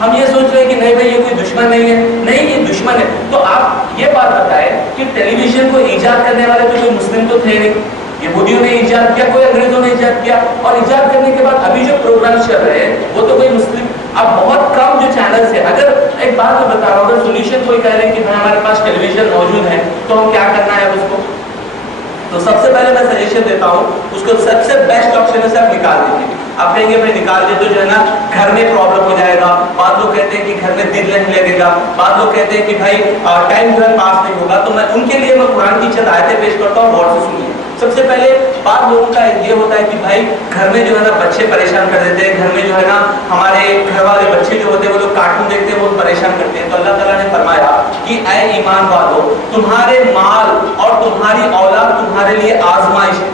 ہم یہ سوچ رہے ہیں کہ نہیں بھائی یہ کوئی دشمن نہیں ہے، نہیں یہ دشمن ہے۔ تو آپ یہ بات بتائیں کہ ٹیلی ویژن کو ایجاد کرنے والے تو کوئی مسلم تو تھے نہیں، یہودیوں نے ایجاد کیا، کوئی انگریزوں نے ایجاد کیا، اور ایجاد کرنے کے بعد ابھی جو پروگرام چل رہے ہیں وہ تو کوئی مسلم، اب بہت کم جو چینلز ہیں، اگر ایک بات میں بتا رہا ہوں، اگر سولوشن کوئی کہہ رہے ہیں کہ ہمارے پاس ٹیلی ویژن موجود ہے تو ہم کیا کرنا ہے اس کو، تو سب سے پہلے میں سجیشن دیتا ہوں اس کو سب سے بیسٹ آپشن ہے صرف نکال دیجیے۔ آپ کہیں گے بھائی نکال دے تو جو ہے نا گھر میں پرابلم ہو جائے گا، بعض لوگ کہتے ہیں کہ گھر میں دل نہیں لگے گا، بعض لوگ کہتے ہیں کہ بھائی ٹائم جو ہے پاس نہیں ہوگا، تو میں ان کے لیے میں قرآن کی چند آیتیں پیش کرتا ہوں، غور سے سنیے۔ سب سے پہلے بعض لوگوں کا یہ ہوتا ہے کہ بھائی گھر میں جو ہے نا بچے پریشان کر دیتے ہیں، گھر میں جو ہے نا ہمارے گھر والے بچے جو ہوتے ہیں وہ لوگ کارٹون دیکھتے ہیں، وہ پریشان کرتے ہیں، تو اللہ تعالیٰ نے فرمایا کہ اے ایمان والو تمہارے مال اور تمہاری اولاد تمہارے لیے آزمائش ہے۔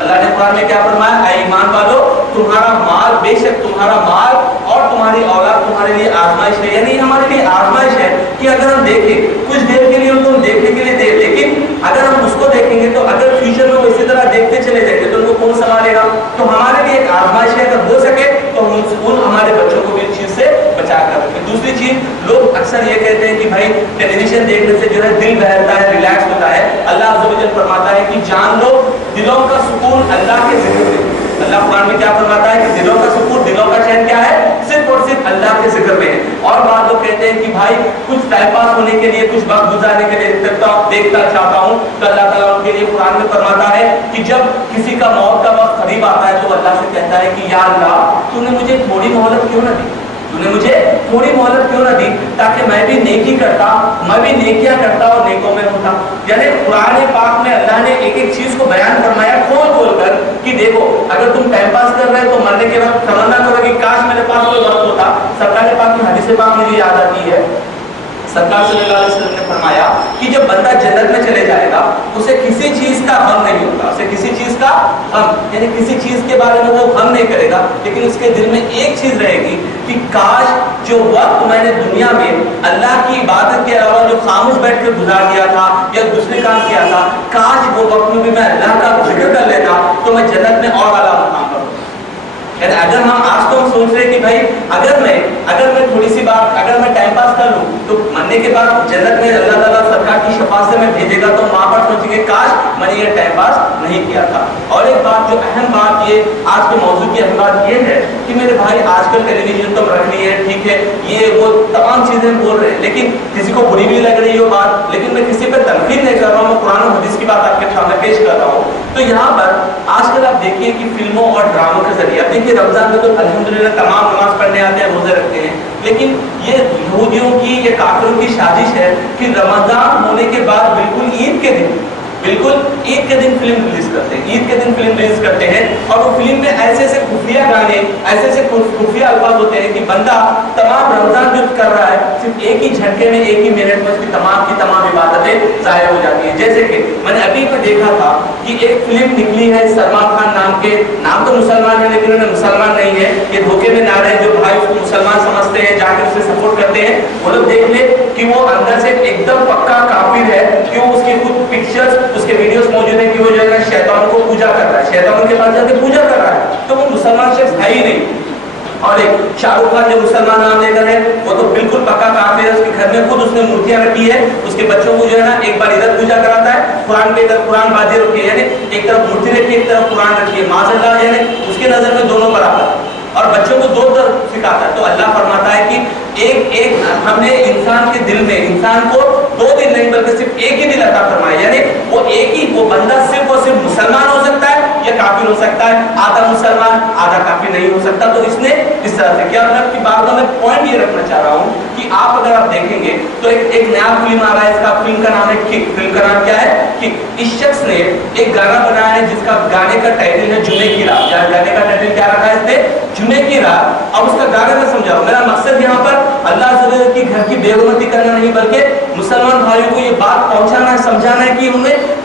اللہ نے قرآن میں کیا فرمایا؟ اے ایمان والو تمہارا مال، بے شک تمہارا مال اور تمہاری اولاد تمہارے لیے آزمائش ہے، یعنی ہمارے لیے آزمائش ہے کہ اگر ہم دیکھیں کچھ دیر کے لیے ان کو دیکھنے کے لیے دے، لیکن اگر ہم اس کو دیکھیں گے تو اگر فیوچر میں وہ اسی طرح دیکھتے چلے جائیں گے تو ان کو کون سنبھالے گا؟ تو ہمارے لیے ایک آزمائش ہے، اگر ہو سکے تو ہم ہمارے بچوں کو بھی اس چیز سے بچا کر رکھیں۔ دوسری چیز لوگ اکثر یہ کہتے ہیں کہ بھائی ٹیلی ویژن دیکھنے سے جو ہے دل بہلتا ہے، ریلیکس ہوتا ہے۔ اللہ عز و جل فرماتا ہے کہ جان لو دلوں کا سکون اللہ کے ذکر میں، اللہ قرآن میں کیا فرماتا ہے کہ دلوں کا سکون، دلوں کا چین کیا ہے؟ صرف اور صرف اللہ کے ذکر میں ہے۔ اور بعض لوگ کہتے ہیں کہ بھائی کچھ ٹائم پاس ہونے کے لیے، کچھ وقت گزارنے کے لیے دیکھتا چاہتا ہوں، تو اللہ تعالیٰ ان کے لیے قرآن میں فرماتا ہے کہ جب کسی کا موت کا وقت قریب آتا ہے تو اللہ سے کہتا ہے کہ یا اللہ تو نے مجھے تھوڑی مہلت کیوں نہ دی، تو نے مجھے تھوڑی مہلت کیوں نہ دی تاکہ میں بھی نیکی کرتا، میں بھی نیکیاں کرتا اور نیکوں میں ہوتا۔ یعنی قرآن پاک میں اللہ نے ایک ایک چیز کو بیان فرمایا کھول کھول کر کہ دیکھو اگر تم ٹائم پاس کر رہے تو مرنے کے وقت تمنا کرو کہ کاش میرے پاس کوئی وقت ہوتا۔ سرکار پاک کی حدیث پاک مجھے یاد آتی ہے، سرکار صلی اللہ علیہ وسلم نے فرمایا کہ جب بندہ جنت میں چلے جائے گا اسے کسی چیز کا غم نہیں ہوگا، اسے کسی چیز کا غم یعنی کسی چیز کے بارے میں وہ غم نہیں کرے گا، لیکن اس کے دل میں ایک چیز رہے گی کہ کاش جو وقت میں نے دنیا میں اللہ کی عبادت کے علاوہ جو خاموش بیٹھ کر گزار دیا تھا یا دوسرے کام کیا تھا، کاش وہ وقت میں بھی میں اللہ کا ذکر کر لیتا تو میں جنت میں اور اعلیٰ مقام پر۔ अगर हम आज तो हम सोच रहे हैं कि भाई अगर मैं थोड़ी सी बात अगर मैं टाइम पास कर लूं तो मरने के बाद जन्नत में अल्लाह ताला सरकार की शफाअत से मैं भेजेगा, तो वहां पर सोचेंगे काश मैंने ये टाइम पास नहीं किया था। और एक बात जो अहम बात ये आज के मौजू की अहम बात ये है कि मेरे भाई आजकल टेलीविजन तो रख ली है, ठीक है, ये वो तमाम चीजें बोल रहे हैं, लेकिन किसी को बुरी भी लग रही हो बात, लेकिन मैं किसी पर तनकीद नहीं कर रहा हूँ, मैं कुरान और हदीस की बात आपके सामने पेश कर रहा हूँ। तो यहाँ पर आजकल आप देखिए कि फिल्मों और ड्रामों के जरिए, अब देखिए रमजान में तो अल्हम्दुलिल्लाह तमाम नमाज पढ़ने आते हैं, रोजे रखते हैं, लेकिन ये यहूदियों की, ये काफिरों की साजिश है कि रमजान होने के बाद बिल्कुल ईद के दिन फिल्म रिलीज करते हैं, ईद के दिन फिल्म रिलीज करते हैं, और वो फिल्म में ऐसे ऐसे खुफिया गाने, ऐसे ऐसे खुफिया अल्फाज होते हैं कि बंदा तमाम रमजान जो कर रहा है सिर्फ एक ही झटके में, एक ही मिनट में उसकी तमाम इबादतें जाहिर हो जाती हैं। जैसे कि मैंने अभी पे देखा था कि एक फिल्म निकली है सलमान खान नाम के, नाम तो मुसलमान है लेकिन उन्हें मुसलमान नहीं है, ये धोखे में ना रहे, जो भाई उसको मुसलमान समझते हैं जाकर उसे सपोर्ट करते हैं, वो लोग देख ले कि वो अंदर से एकदम पक्का काफिर है, कि वो उसके कुछ पिक्चर्स, उसके वीडियोस मौजूद है कि वो जो है शैतान को पूजा कर रहा है, शैतान के पास जाके पूजा कर रहा है, तो वो मुसलमान शख्स है ही नहीं। और एक शाहरुख खान जो मुसलमान नाम लेकर है वो तो बिल्कुल पक्का काफिर है, उसके घर में खुद उसने मूर्तियां रखी है, उसके बच्चों को जो है ना एक बार इधर पूजा कराता है, कुरान पे इधर कुरान बाजी रखी है, यानी एक तरफ मूर्ति रखी है, एक तरफ कुरान रखी है, माज़अल्लाह, यानी उसके नजर में दोनों बराबर, और बच्चों को दो तरफ सिखाता है। तो अल्लाह फरमाता है कि एक हमने इंसान के दिल में, इंसान को दो दिल नहीं बल्कि सिर्फ एक ही दिल अता फरमाया, यानी वो एक ही, वो बंदा सिर्फ और सिर्फ मुसलमान हो सकता है या काफिर हो सकता है, आधा मुसलमान आधा काफिर नहीं हो सकता। तो इसने इस तरह से क्या, मतलब की बात में पॉइंट ये रखना चाह रहा हूँ कि आप अगर आप देखेंगे तो एक नया फिल्म आ रहा है, इसका फिल्म का नाम है किक, फिल्म का नाम क्या है किक। इस शख्स ने एक गाना बनाया है जिसका गाने का टाइटल है जुमे की रात, गाने का टाइटल क्या रखा है इसने, जुमे की रात। अब उसका गाना मैं समझा रहा हूँ, मेरा मकसद यहाँ पर अल्लाह की घर की बेगुमती करना नहीं, बल्कि मुसलमान भाइयों को ये बात पहुंचाना है, समझाना है कि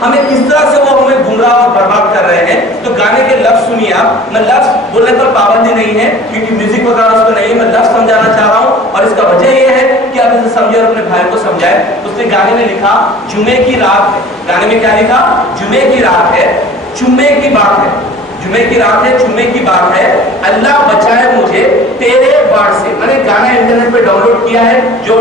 हमें किस तरह से वो हमें गुमराह और बर्बाद कर रहे हैं। तो गाने के लफ्ज सुनिए आप, मैं लफ्ज बोलने पर पाबंदी नहीं है क्योंकि म्यूजिक वगैरह उसको नहीं है, मैं लफ्ज समझाना चाह रहा हूँ, और इसका वजह ये है कि आप इसे समझे और अपने भाई को समझाए। उसने गाने में लिखा जुमे की रात है, गाने में क्या लिखा, जुमे की रात है, जुमे की बात है, जुमे की रात है, जुमे की बात है, अल्लाह बचाए मुझे तेरे वार से। मैंने गाना इंटरनेट पे डाउनलोड किया है, जो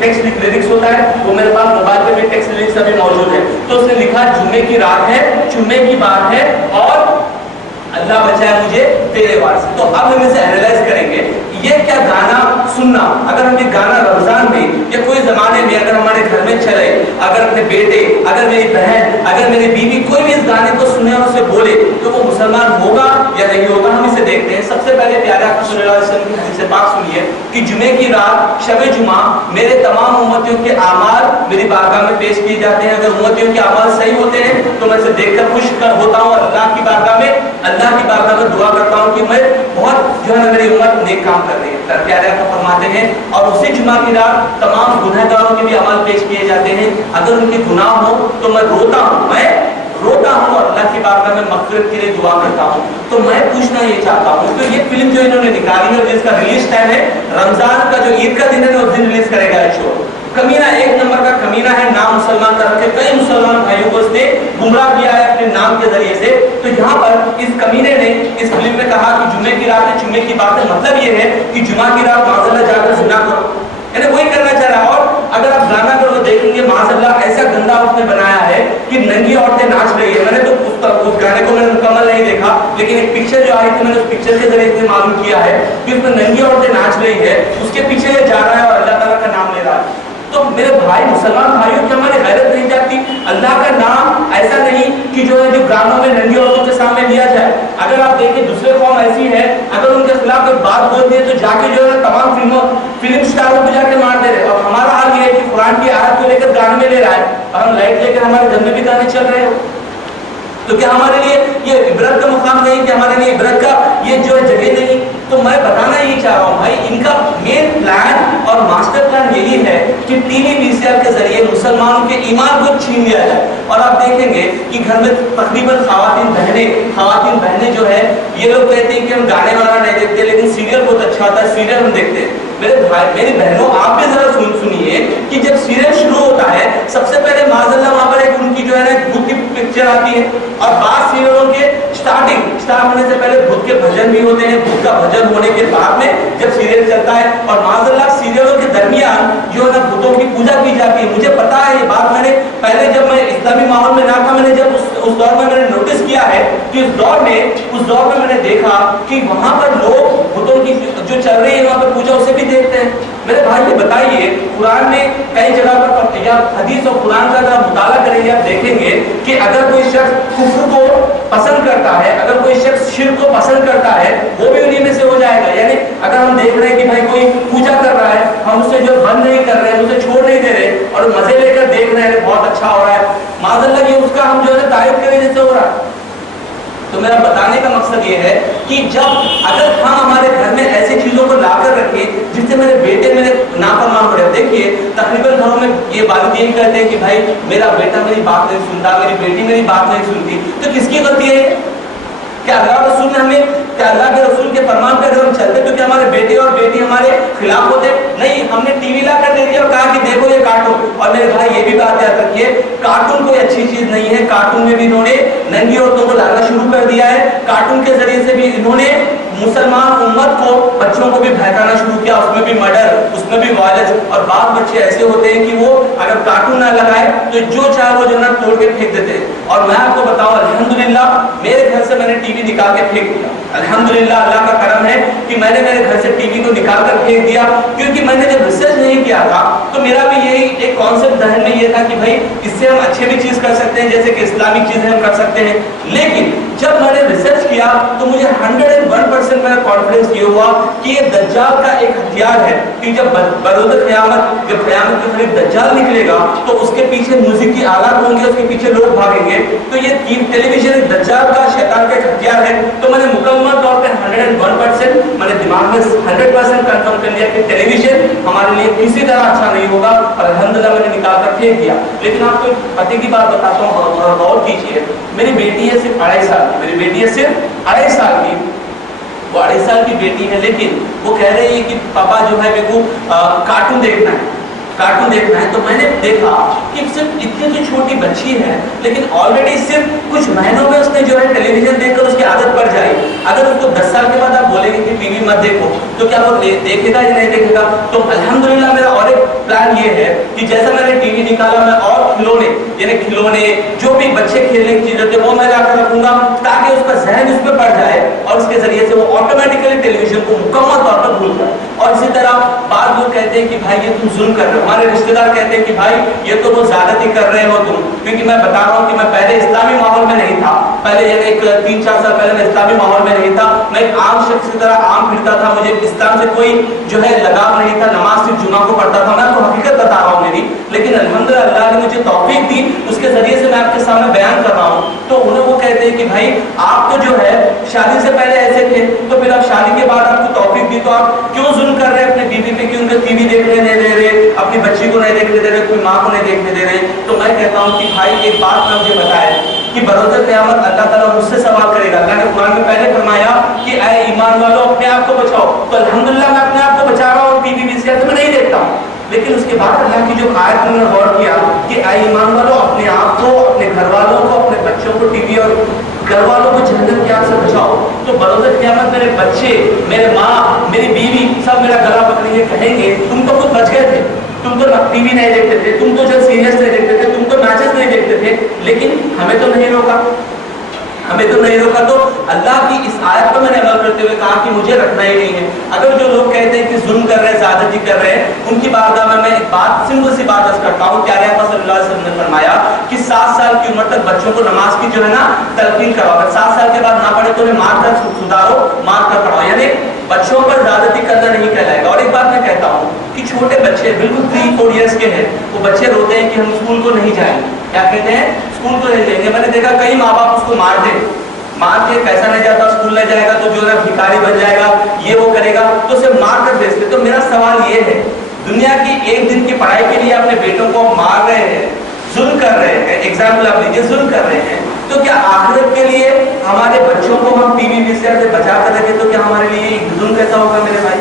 टेक्स्ट लिरिक्स होता है वो मेरे पास मोबाइल पे भी टेक्स्ट लिरिक्स अभी मौजूद है। तो उसने लिखा जुमे की रात है, जुमे की बात है, और अल्लाह बचाए मुझे तेरे वार से। तो अब हम इसे एनालाइज करेंगे, ये क्या गाना सुनना, अगर हम ये गाना रमजान में या कोई जमाने में अगर हमारे घर में चले, अगर अपने बेटे, अगर मेरी बहन, अगर मेरी बीवी कोई भी इस गाने को सुने और उसे बोले, तो वो मुसलमान होगा या नहीं होगा, हम इसे देखते हैं। सबसे पहले प्यारा सल्लल्लाहु अलैहि वसल्लम की हदीस से पाक सुनिए कि जुमे की रात, शब जुमा, मेरे तमाम उम्मतियों के आमाल मेरी बारगाह में पेश किए जाते हैं। अगर उम्मतियों के आमाल सही होते हैं तो मैं इसे देखकर खुश होता हूँ, अल्लाह की बारगाह में दुआ करता हूँ कि मैं बहुत जो है ना मेरी उम्मत नेक काम कर रही है, प्यारे आका फरमाते हैं। और उसी जुमा की रात तमाम गुनहगारों के भी अमल पेश किए जाते हैं, अगर उनके गुनाह हो तो मैं रोता हूँ और अल्लाह की बारगाह में मग़फ़िरत के लिए दुआ करता हूँ। तो मैं पूछना ये चाहता हूँ, तो ये फिल्म जो इन्होंने निकाली है और जिसका रिलीज टाइम है रमजान का, जो ईद का दिन है उस दिन रिलीज करेगा ये शो। कमीना, एक नंबर का कमीना है, नाम मुसलमान का रखे, कई मुसलमान भाइयों को इसने गुमराह किया है अपने नाम के जरिए से। तो यहाँ पर इस कमीने ने इस फिल्म में कहा कि जुमे की रात है, जुमे की बात है, मतलब ये है कि जुमा की रात माज़अल्लाह जाकर ज़िना करो, यानी वही करना चाह रहा है। और अगर आप गाना करो देखेंगे माज़अल्लाह ऐसा गंदा उसने बनाया है कि नंगी औरतें नाच रही है। मैंने तो उस गाने को मैंने मुकम्मल नहीं देखा, लेकिन एक पिक्चर जो आई थी मैंने उस पिक्चर के जरिए इसने मालूम किया है कि उसमें नंगी औरतें नाच रही है, उसके पीछे जा रहा है और अल्लाह ताला का नाम ले रहा है। तो मेरे भाई मुसलमान भाइयों की हमारी गैरत नहीं जाती, अल्लाह का नाम ऐसा नहीं कि जो है जो गानों में नंगी औरतों के सामने लिया जाए। अगर आप देखें दूसरे कौम ऐसी है, अगर उनके खिलाफ कोई बात बोल दिए तो जाके जो है तमाम फिल्म स्टारों को जाके मार दे रहे। और हमारा हाल ये है कि कुरान की आयत को लेकर गाने में ले रहा है और हम लाइट लेकर हमारे घर में भी गाने चल रहे हो। तो क्या हमारे लिए ये इबरत का मुकाम नहीं, कि हमारे लिए इबरत का ये जो है जगह नहीं? तो मैं बताना ये चाह रहा हूँ भाई, इनका मेन प्लान और मास्टर प्लान यही है कि टीवी वीसीआर के जरिए मुसलमानों के ईमान को छीन लिया जाए। और आप देखेंगे कि घर में तकरीबन खवातीन बहनें जो है, ये लोग कहते हैं कि हम गाने वाला नहीं देखते लेकिन सीरियल बहुत अच्छा होता है, सीरियल हम देखते हैं। मेरे भाई मेरी बहनों, आप भी जरा सुनिए कि जब सीरियल शुरू होता है सबसे पहले माज़अल्लाह वहाँ पर एक उनकी जो है ना बुक की पिक्चर आती है, और बाद सीरियलों के स्टार्ट होने से पहले भूत के भजन भी होते हैं, भूत का भजन होने के बाद में जब सीरियल चलता है, और माज़अल्लाह सीरियलों के दरमियान जो है ना भूतों की पूजा की जाती है। मुझे पता है ये बात, मैंने पहले जब मैं इस्लामी माहौल में ना था, मैंने जब उस दौर में मैंने नोटिस किया है कि उस दौर में मैंने देखा कि वहां पर लोग भूतों की जो चल रही है वहां पर पूजा उसे भी देखते हैं। मेरे भाई ये बताइए, कुरान ने कई जगह पर या हदीस और कुरान का अगर मुताला करेंगे आप देखेंगे कि अगर कोई शख्स कुफ्र को पसंद करता है, अगर कोई शख्स शिर्क को पसंद करता है, वो भी उन्हीं में से हो जाएगा। यानी अगर हम देख रहे हैं कि भाई कोई पूजा कर रहा है, हम उससे जो बंद नहीं कर रहे हैं, उसे छोड़ नहीं दे रहे और मजे लेकर देख रहे हैं बहुत अच्छा हो रहा है, माज़अल्लाह ये उसका हम जो है तारीफ करें जैसे हो रहा है। तो मेरा बताने का मकसद ये है कि जब अगर हम हमारे घर में ऐसी चीजों को लाकर रखें जिससे मेरे बेटे मेरे नाफरमान हो रहे, देखिए तकरीबन घरों में ये वालिदैन कहते हैं कि भाई मेरा बेटा मेरी बात नहीं सुनता, मेरी बेटी मेरी बात नहीं सुनती, तो किसकी गलती है? क्या अल्लाह रसूल ने हमें, क्या अल्लाह के रसूल के फरमान पर अगर हम चलते तो क्या हमारे बेटे और बेटी हमारे खिलाफ होते? नहीं, हमने टीवी ला कर दे दिया और कहा कि देखो ये कार्टून। और मेरे भाई ये भी बात याद रखिए, कार्टून कोई अच्छी चीज नहीं है। कार्टून में भी इन्होंने नंगी औरतों को लाना शुरू कर दिया है, कार्टून के जरिए से भी इन्होंने मुसलमान उम्मत को, बच्चों को भी बहकाना शुरू किया, उसमें भी मर्डर, उसमें भी वायलेंस। और बाद बच्चे ऐसे होते हैं कि वो अगर कार्टून ना लगाए तो जो चाहे वो जो ना तोड़ के फेंक देते हैं। और मैं आपको बताऊं अल्हम्दुलिल्लाह मेरे घर से मैंने टीवी निकाल के फेंक दिया। अल्हम्दुलिल्लाह अल्लाह का करम है कि मैंने मेरे घर से टीवी को निकाल कर फेंक दिया, क्योंकि मैंने जब रिसर्च नहीं किया था तो मेरा भी यही एक कॉन्सेप्ट जहन में ये था कि भाई इससे हम अच्छे भी चीज कर सकते हैं, जैसे कि इस्लामिक चीजें हम कर सकते हैं। लेकिन जब मैंने रिसर्च किया तो मुझे 101% मेरा कॉन्फिडेंस ये हुआ कि ये दज्जाल का एक हथियार है कि जब बरोज़ क़यामत, जब क़यामत के करीब दज्जाल निकलेगा तो उसके पीछे म्यूजिक की आलात होंगे, उसके पीछे लोग भागेंगे। तो ये टेलीविजन एक दज्जाल का, शैतान का एक हथियार है। तो मैंने मुकम्मल तौर पे 101% मैंने दिमाग में 100% कंफर्म कर लिया कि टेलीविजन हमारे लिए किसी तरह अच्छा नहीं होगा, और अल्हम्दुलिल्लाह मैंने निकाल कर फेंक दिया। लेकिन आपको पति की बात बताता हूँ, गौर कीजिए, मेरी बेटी है सिर्फ 2.5 साल की, मेरी बेटी है सिर्फ 2.5 साल की, वो 2.5 साल की बेटी है, लेकिन वो कह रही है कि पापा जो है मेरे को कार्टून देखना है, कार्टून देखना है। तो मैंने देखा कि सिर्फ इतनी तो छोटी बच्ची है, लेकिन ऑलरेडी सिर्फ कुछ महीनों में उसने जो है टेलीविजन देखकर उसकी आदत पड़ जाएगी। अगर उसको 10 साल के बाद आप बोलेंगे कि टीवी मत देखो तो क्या वो देखेगा या नहीं देखेगा? तो अल्हम्दुलिल्लाह मेरा और एक प्लान ये है कि जैसा मैंने टीवी निकाला, मैं और खिलौने, यानी खिलौने जो भी बच्चे खेलने की चीजें थे वो मैं लाकर रखूंगा, ताकि उसका जहन उस पर पड़ जाए और उसके जरिए से वो ऑटोमेटिकली टेलीविजन को मुकम्मल तौर पर भूल जाए। और इसी तरह बाद लोग कहते हैं कि भाई ये तुम जुल्म कर रहे हो, हमारे रिश्तेदार कहते हैं कि भाई ये तो वो ज्यादती कर रहे हो तुम, क्योंकि मैं बता रहा हूँ कि मैं पहले इस्लामी माहौल में नहीं था, पहले यानी एक 3-4 साल पहले मैं इस्लामी माहौल में नहीं था, मैं एक आम शख्स की तरह आम फिरता था, मुझे इस्लाम से कोई जो है लगाव नहीं था, नमाज सिर्फ जुमा को पढ़ता था। मैं तो हकीकत बता रहा हूँ मेरी, लेकिन अल्हम्दुलिल्लाह अल्लाह ने मुझे तौफीक दी, उसके जरिए से मैं आपके सामने बयान कर रहा हूँ। तो उन्हें वो कहते हैं कि भाई आप तो जो है शादी से पहले ऐसे थे, तो फिर अब शादी के बाद आपको तौफीक दी तो आप क्यों जुल्म कर रहे हैं अपने बीवी पे, क्यों उनके टीवी देखने नहीं दे रहे, अपनी बच्ची को नहीं देखने दे रहे, कोई माँ को नहीं देखने दे रहे? तो मैं कहता हूँ कि भाई एक बात मैं मुझे बताया कि बरोज़ क़यामत अल्लाह ताला मुझसे सवाल करेगा। अल्लाह ने कुरान में पहले फरमाया कि ऐ ईमान वालों अपने आप को बचाओ, तो अल्हम्दुलिल्लाह मैं अपने आप को बचा रहा हूँ, टीवी वीसीआर तो मैं नहीं देखता हूँ। लेकिन उसके बाद अल्लाह की जो आयत में मैंने गौर किया कि ऐ ईमान वालों अपने आप को, अपने घर वालों को, अपने बच्चों को टीवी और घर वालों को जहन्नम की आग से बचाओ। तो बरोज़ क़यामत मेरे बच्चे, मेरे माँ, मेरी बीवी सब मेरा गला पकड़ेंगे, कहेंगे तुम तो खुद बच गए थे, तुम तो टीवी नहीं देखते थे, तुम तो जो सीरियल्स नहीं देखते थे, तुम तो मैचेस नहीं देखते थे, लेकिन हमें तो नहीं रोका, हमें तो नहीं रोका। तो अल्लाह की इस आयत पर मैंने अमल करते हुए कहा कि मुझे रखना ही नहीं है। अगर जो लोग कहते हैं कि जुल्म कर रहे हैं, ज़्यादती कर रहे हैं, उनकी बारगाह में मैं एक बात, सिंपल सी बात अर्ज करता हूँ। प्यारे आका सल्लल्लाहु अलैहि वसल्लम ने फरमाया कि 7 साल की उम्र तक बच्चों को नमाज की जो है ना तलकीन करवाओ, अगर 7 साल के बाद ना पढ़े तो उन्हें मार कर सुधारो, मार कर पढ़ाओ, यानी बच्चों पर ज़्यादती करना नहीं कहलाएगा। और एक बात मैं कहता हूँ कि छोटे बच्चे बिल्कुल 3-4 ईयर्स के हैं, वो बच्चे रोते हैं कि हम स्कूल को नहीं जाएंगे, क्या कहते हैं, स्कूल को नहीं जाएंगे। मैंने देखा कई माँ बाप उसको मार के पैसा नहीं जाता, स्कूल नहीं जाएगा तो जो है भिखारी बन जाएगा, ये वो करेगा, तो उसे मार कर भेजते। तो मेरा सवाल ये है, दुनिया की एक दिन की पढ़ाई के लिए अपने बेटों को मार रहे हैं, जुल्म कर रहे हैं, एग्जाम्पल आप लीजिए, जुल्म कर रहे हैं, तो क्या आखिरत के लिए हमारे बच्चों को हम टीवी वीसीआर से बचा कर रखें तो क्या हमारे लिए जुल्म कैसा होगा? मेरे भाई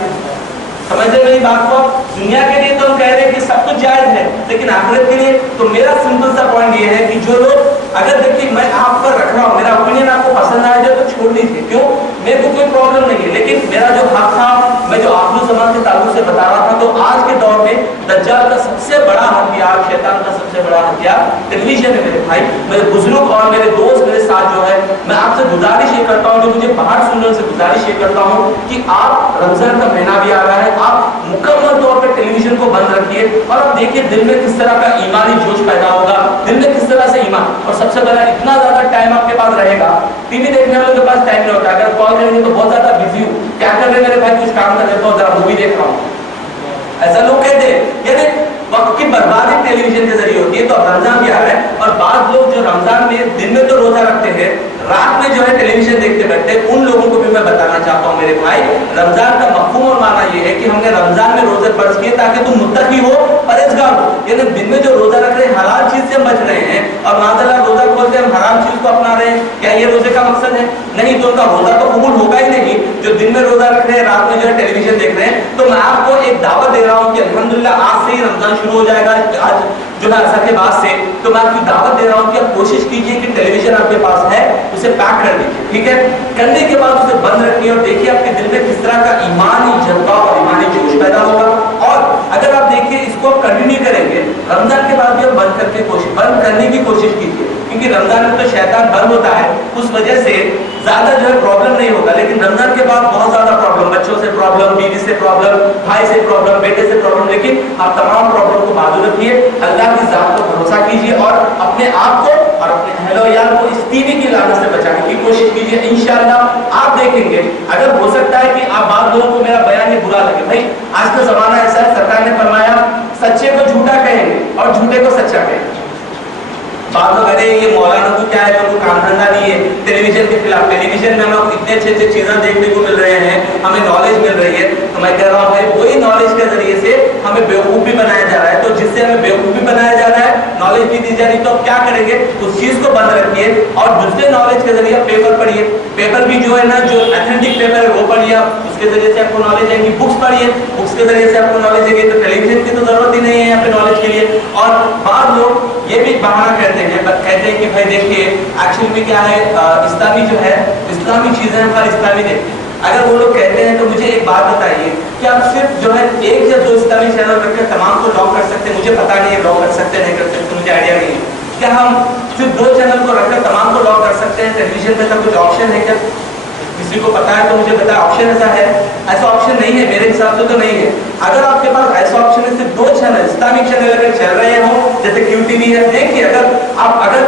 समझ रहे मेरी बात को? दुनिया के लिए तो हम कह रहे हैं कि सब कुछ जायज है, लेकिन आखिरत के लिए तो मेरा सिंपल सा पॉइंट ये है कि जो लोग अगर देखिए मैं आप पर रख रहा हूँ, मेरा ओपिनियन आपको पसंद आया जाए तो छोड़ दीजिए, क्यों, मेरे को कोई प्रॉब्लम नहीं है, लेकिन मेरा जो हक था, मैं जो आखिरी ज़मान के ताल्लुक से बता रहा था, तो आज के दौर में दज्जाल का सबसे बड़ा हथियार, शैतान का सबसे बड़ा हथियार टेलीविजन है मेरे भाई, मेरे बुजुर्ग और मेरे दोस्त मेरे साथ जो है, मैं आपसे गुजारिश ये करता हूँ, जो मुझे बाहर सुनने से गुजारिश ये करता हूँ कि आप, रमजान का महीना भी आ रहा है, आप मुकम्मल तौर पर टेलीविजन को बंद रखिए और आप देखिए दिल में किस तरह का ईमानी जोश पैदा होगा, दिल में किस तरह से ईमान, और सबसे पहला इतना ज्यादा टाइम आपके पास रहेगा, टीवी देखने वालों के पास टाइम नहीं होता, अगर कॉल करेंगे तो बहुत ज्यादा बिजी हूँ, क्या कर रहे हैं मेरे भाई, कुछ काम कर रहे हो, जरा मूवी देख रहा हूँ, ऐसा लोग कहते हैं। यानी वक्त की बर्बादी टेलीविजन के जरिए होती है। तो अब रमजान भी आ रहा है और बाद लोग जो रमजान में दिन में तो रोजा रखते हैं, रात में जो है टेलीविजन देखते बैठते हैं, उन लोगों को भी मैं बताना चाहता हूँ मेरे भाई, रमजान का मफहूम और माना ये है कि हमने रमजान में रोजे फर्ज किए ताकि तुम मुत्तकी हो, परहेजगार हो, यानी दिन में जो रोजा रख रहे हैं हलाल चीज से बच रहे हैं और माज़अल्लाह रोजा खोलते हम हराम चीज को अपना रहे हैं, क्या ये रोजे का मकसद है? नहीं, तो उनका रोजा तो कबूल होगा ही नहीं। जो दिन में रोजा रख रहे हैं, रात में जो है टेलीविजन देख रहे हैं, तो मैं आपको एक दावत दे रहा हूँ कि अल्हम्दुलिल्लाह आज से ही रमजान शुरू हो जाएगा, आज जो है असर के बाद से, तो मैं आपकी दावत दे रहा हूँ कि आप कोशिश कीजिए कि टेलीविजन आपके पास है उसे पैक कर दीजिए, ठीक है, करने के बाद उसे बंद रखिए और देखिए आपके दिल में किस तरह का ईमानी जज्बा और ईमानी जोश पैदा होगा। और अगर आप देखिए इसको आप कंटिन्यू करेंगे, रमजान के बाद भी आप बंद करने की कोशिश कीजिए, क्योंकि रमजान में तो शैतान बंद होता है, उस वजह से ज्यादा जो है प्रॉब्लम नहीं होगा, लेकिन रमजान के बाद बहुत ज्यादा प्रॉब्लम, बच्चों से प्रॉब्लम, बीवी से प्रॉब्लम, भाई से प्रॉब्लम, बेटे से प्रॉब्लम, लेकिन आप तमाम प्रॉब्लम को बाजू रखिए, अल्लाह की जात पर भरोसा कीजिए और अपने आप को और अपने अहलो यार को इस टीवी की लानत से बचाने की कोशिश कीजिए। इंशाअल्लाह आप देखेंगे, अगर हो सकता है कि आप बाद लोगों को मेरा बयान ये बुरा लगे, भाई आज का जमाना ऐसा है, सरकार ने फरमाया सच्चे को झूठा कहेंगे और झूठे को सच्चा कहेंगे। बात अरे ये मौलाना को क्या है, तो काम धंधा नहीं है टेलीविजन के खिलाफ, टेलीविजन में हमें इतने अच्छे चीजें देखने को मिल रहे हैं, हमें नॉलेज मिल रही है, तो मैं कह रहा हूँ भाई वही नॉलेज के जरिए से हमें बेवकूफ भी बनाया जा रहा है, तो जिससे हमें बेवकूफ भी बनाया जा रहा है, नॉलेज भी दी जा रही, तो आप क्या करेंगे, उस चीज को बंद रखिए और दूसरे नॉलेज के जरिए पेपर पढ़िए, पेपर भी जो है ना, जो ऑथेंटिक पेपर है वो पढ़िए, उसके जरिए से आपको नॉलेज आएगी, बुक्स पढ़िए, बुक्स के जरिए से आपको नॉलेज आएगी, तो टेलीविजन की तो जरूरत ही नहीं है यहाँ पे नॉलेज के लिए। और बाद लोग ये भी बहाना कहते हैं कि भाई देखिए एक्चुअली में क्या है, इस्लामी जो है, इस्लामी चीजें हम हर इस्लामी देखते हैं, अगर वो लोग कहते हैं तो मुझे एक बात बताइए कि आप सिर्फ जो है एक या दो इस्लामी चैनल रखकर तमाम को लॉक कर सकते हैं? मुझे पता नहीं है लॉक कर सकते नहीं कर सकते, मुझे आइडिया नहीं है। क्या हम सिर्फ दो चैनल को रखकर तमाम को लॉक कर सकते हैं? टेलीविजन में कुछ ऑप्शन है क्या? किसी को पता है तो मुझे बताया, ऑप्शन ऐसा है? ऐसा ऑप्शन नहीं है, मेरे हिसाब से तो नहीं है। अगर आपके पास ऐसा ऑप्शन है, सिर्फ दो चैनल इस्लामिक चैनल अगर चल रहे हो जैसे QTV है, देखिए अगर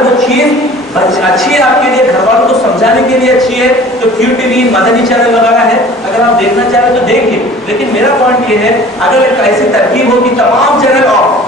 वो चीज अच्छी है आपके लिए, घर वालों को समझाने के लिए अच्छी है, तो QTV मदनी चैनल वगैरह है, अगर आप देखना चाह रहे तो देखिए। लेकिन मेरा पॉइंट ये है, अगर एक ऐसी तरकीब हो कि तमाम चैनल ऑफ,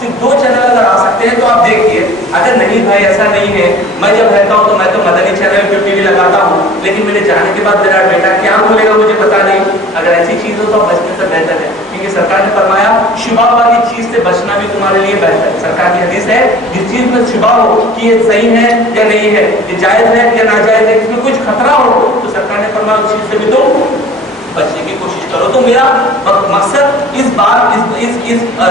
सिर्फ दो चैनल अगर आ सकते हैं तो आप देखिए। अगर नहीं भाई ऐसा नहीं है, मैं जब रहता हूँ तो मैं तो मदनी चैनल QTV लगाता हूँ, लेकिन मेरे जाने के बाद मेरा बेटा क्या बोलेगा मुझे पता नहीं, अगर ऐसी चीज हो तो बचने से बेहतर है, क्योंकि सरकार ने फरमाया शुबा वाली चीज से बचना भी तुम्हारे लिए बेहतर है। सरकार की हदीस है, जिस चीज में शुबा हो कि ये सही है या नहीं है, ये जायज है या नाजायज है, इसमें कुछ खतरा हो, तो सरकार ने फरमाया उस चीज से भी तुम बचने की कोशिश करो। तो मेरा मकसद इस बार इस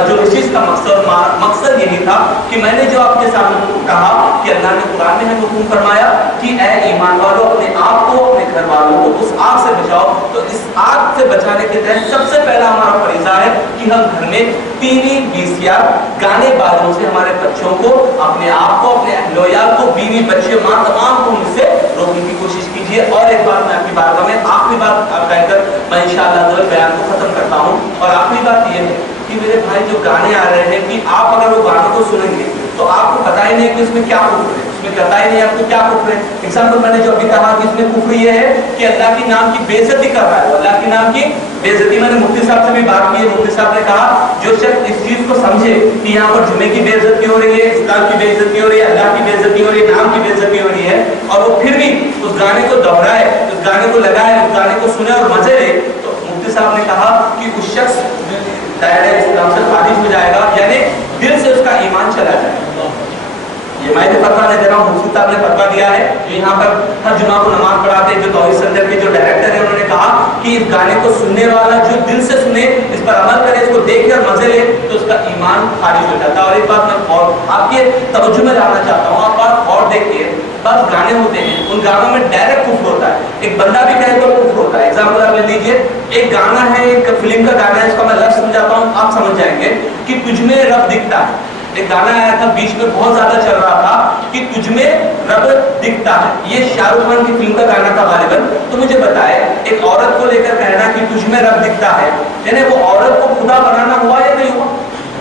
जो चीज का मकसद यही था कि मैंने जो आपके सामने कहा कि अल्लाह ने कुरान में हमें हुक्म फरमाया कि ऐ ईमान वालों अपने आप को, अपने घर वालों को उस आग से बचाओ। तो इस आग से बचाने के तहत सबसे पहला हमारा फरीजा है कि हम घर में टीवी, VCR, गाने बाजों से हमारे बच्चों को, अपने आप को, अपने अहलोयाल को, बीवी, बच्चे, माँ, तमाम को मुझसे रोकने की कोशिश कीजिए। और एक बात मैं आपकी बात में आखिरी बात कहकर मैं इंशाअल्लाह बयान को खत्म करता हूँ। और आखिरी बात यह है कि मेरे भाई जो गाने आ रहे हैं कि आप अगर वो गानों को सुनेंगे तो आपको पता ही नहीं कि उसमें क्या कुफ्र है, उसमें पता ही नहीं आपको क्या कुफ्र है। एग्जाम्पल मैंने जो अभी कहा कि इसमें कुफ्र ये है कि अल्लाह के नाम की बेइज्जती कर रहा है, अल्लाह के नाम की बेइज्जती। मैंने मुफ्ती साहब से भी बात की है, मुफ्ती साहब ने कहा जो शख्स इस चीज को समझे कि यहाँ पर जुमे की बेइज्जती हो रही है, इस्लाम की बेइज्जती हो रही है, अल्लाह की बेइज्जती हो रही है, नाम की बेइज्जती हो रही है, और वो फिर भी उस गाने को दोहराए, उस गाने को लगाए, उस गाने को सुने और मजे ले, तो मुफ्ती साहब ने कहा कि उस शख्स दायरे इस्लाम से खारिज हो जाएगा, यानी दिल से उसका ईमान चला जाएगा। ये मैं जो फतवा दे रहा हूँ, मुफ्ती साहब ने फतवा दिया है, जो यहाँ पर हर जुमा को नमाज पढ़ाते हैं, जो तौहीद सेंटर के जो डायरेक्टर है, उन्होंने कहा कि इस गाने को सुनने वाला जो दिल से सुने, इस पर अमल करे, इसको کو دیکھ کر مزے لے تو اس کا ایمان خارج ہو جاتا ہے. اور ایک بات میں اور آپ کے توجہ میں لانا چاہتا ہوں, آپ بات اور دیکھیے, بعض گانے ہوتے ہیں ان گانوں میں ڈائریکٹ کفر ہوتا ہے, ایک بندہ بھی کہے تو کفر ہوتا ہے. ایگزامپل آپ لے لیجیے, ایک گانا ہے, ایک فلم کا گانا ہے, اس کا میں لفظ سمجھاتا ہوں, آپ سمجھ جائیں گے کہ تجھ میں رب دکھتا ہے. ایک گانا آیا تھا بیچ میں بہت زیادہ چل رہا تھا کہ تجھ میں رب دکھتا ہے, یہ شاہ رخ خان کی فلم کا گانا تھا غالباً. تو مجھے بتائے, ایک عورت کو لے کر کہنا کہ تجھ میں رب دکھتا ہے, یعنی وہ عورت کو خدا بنانا ہوا یا نہیں ہوا؟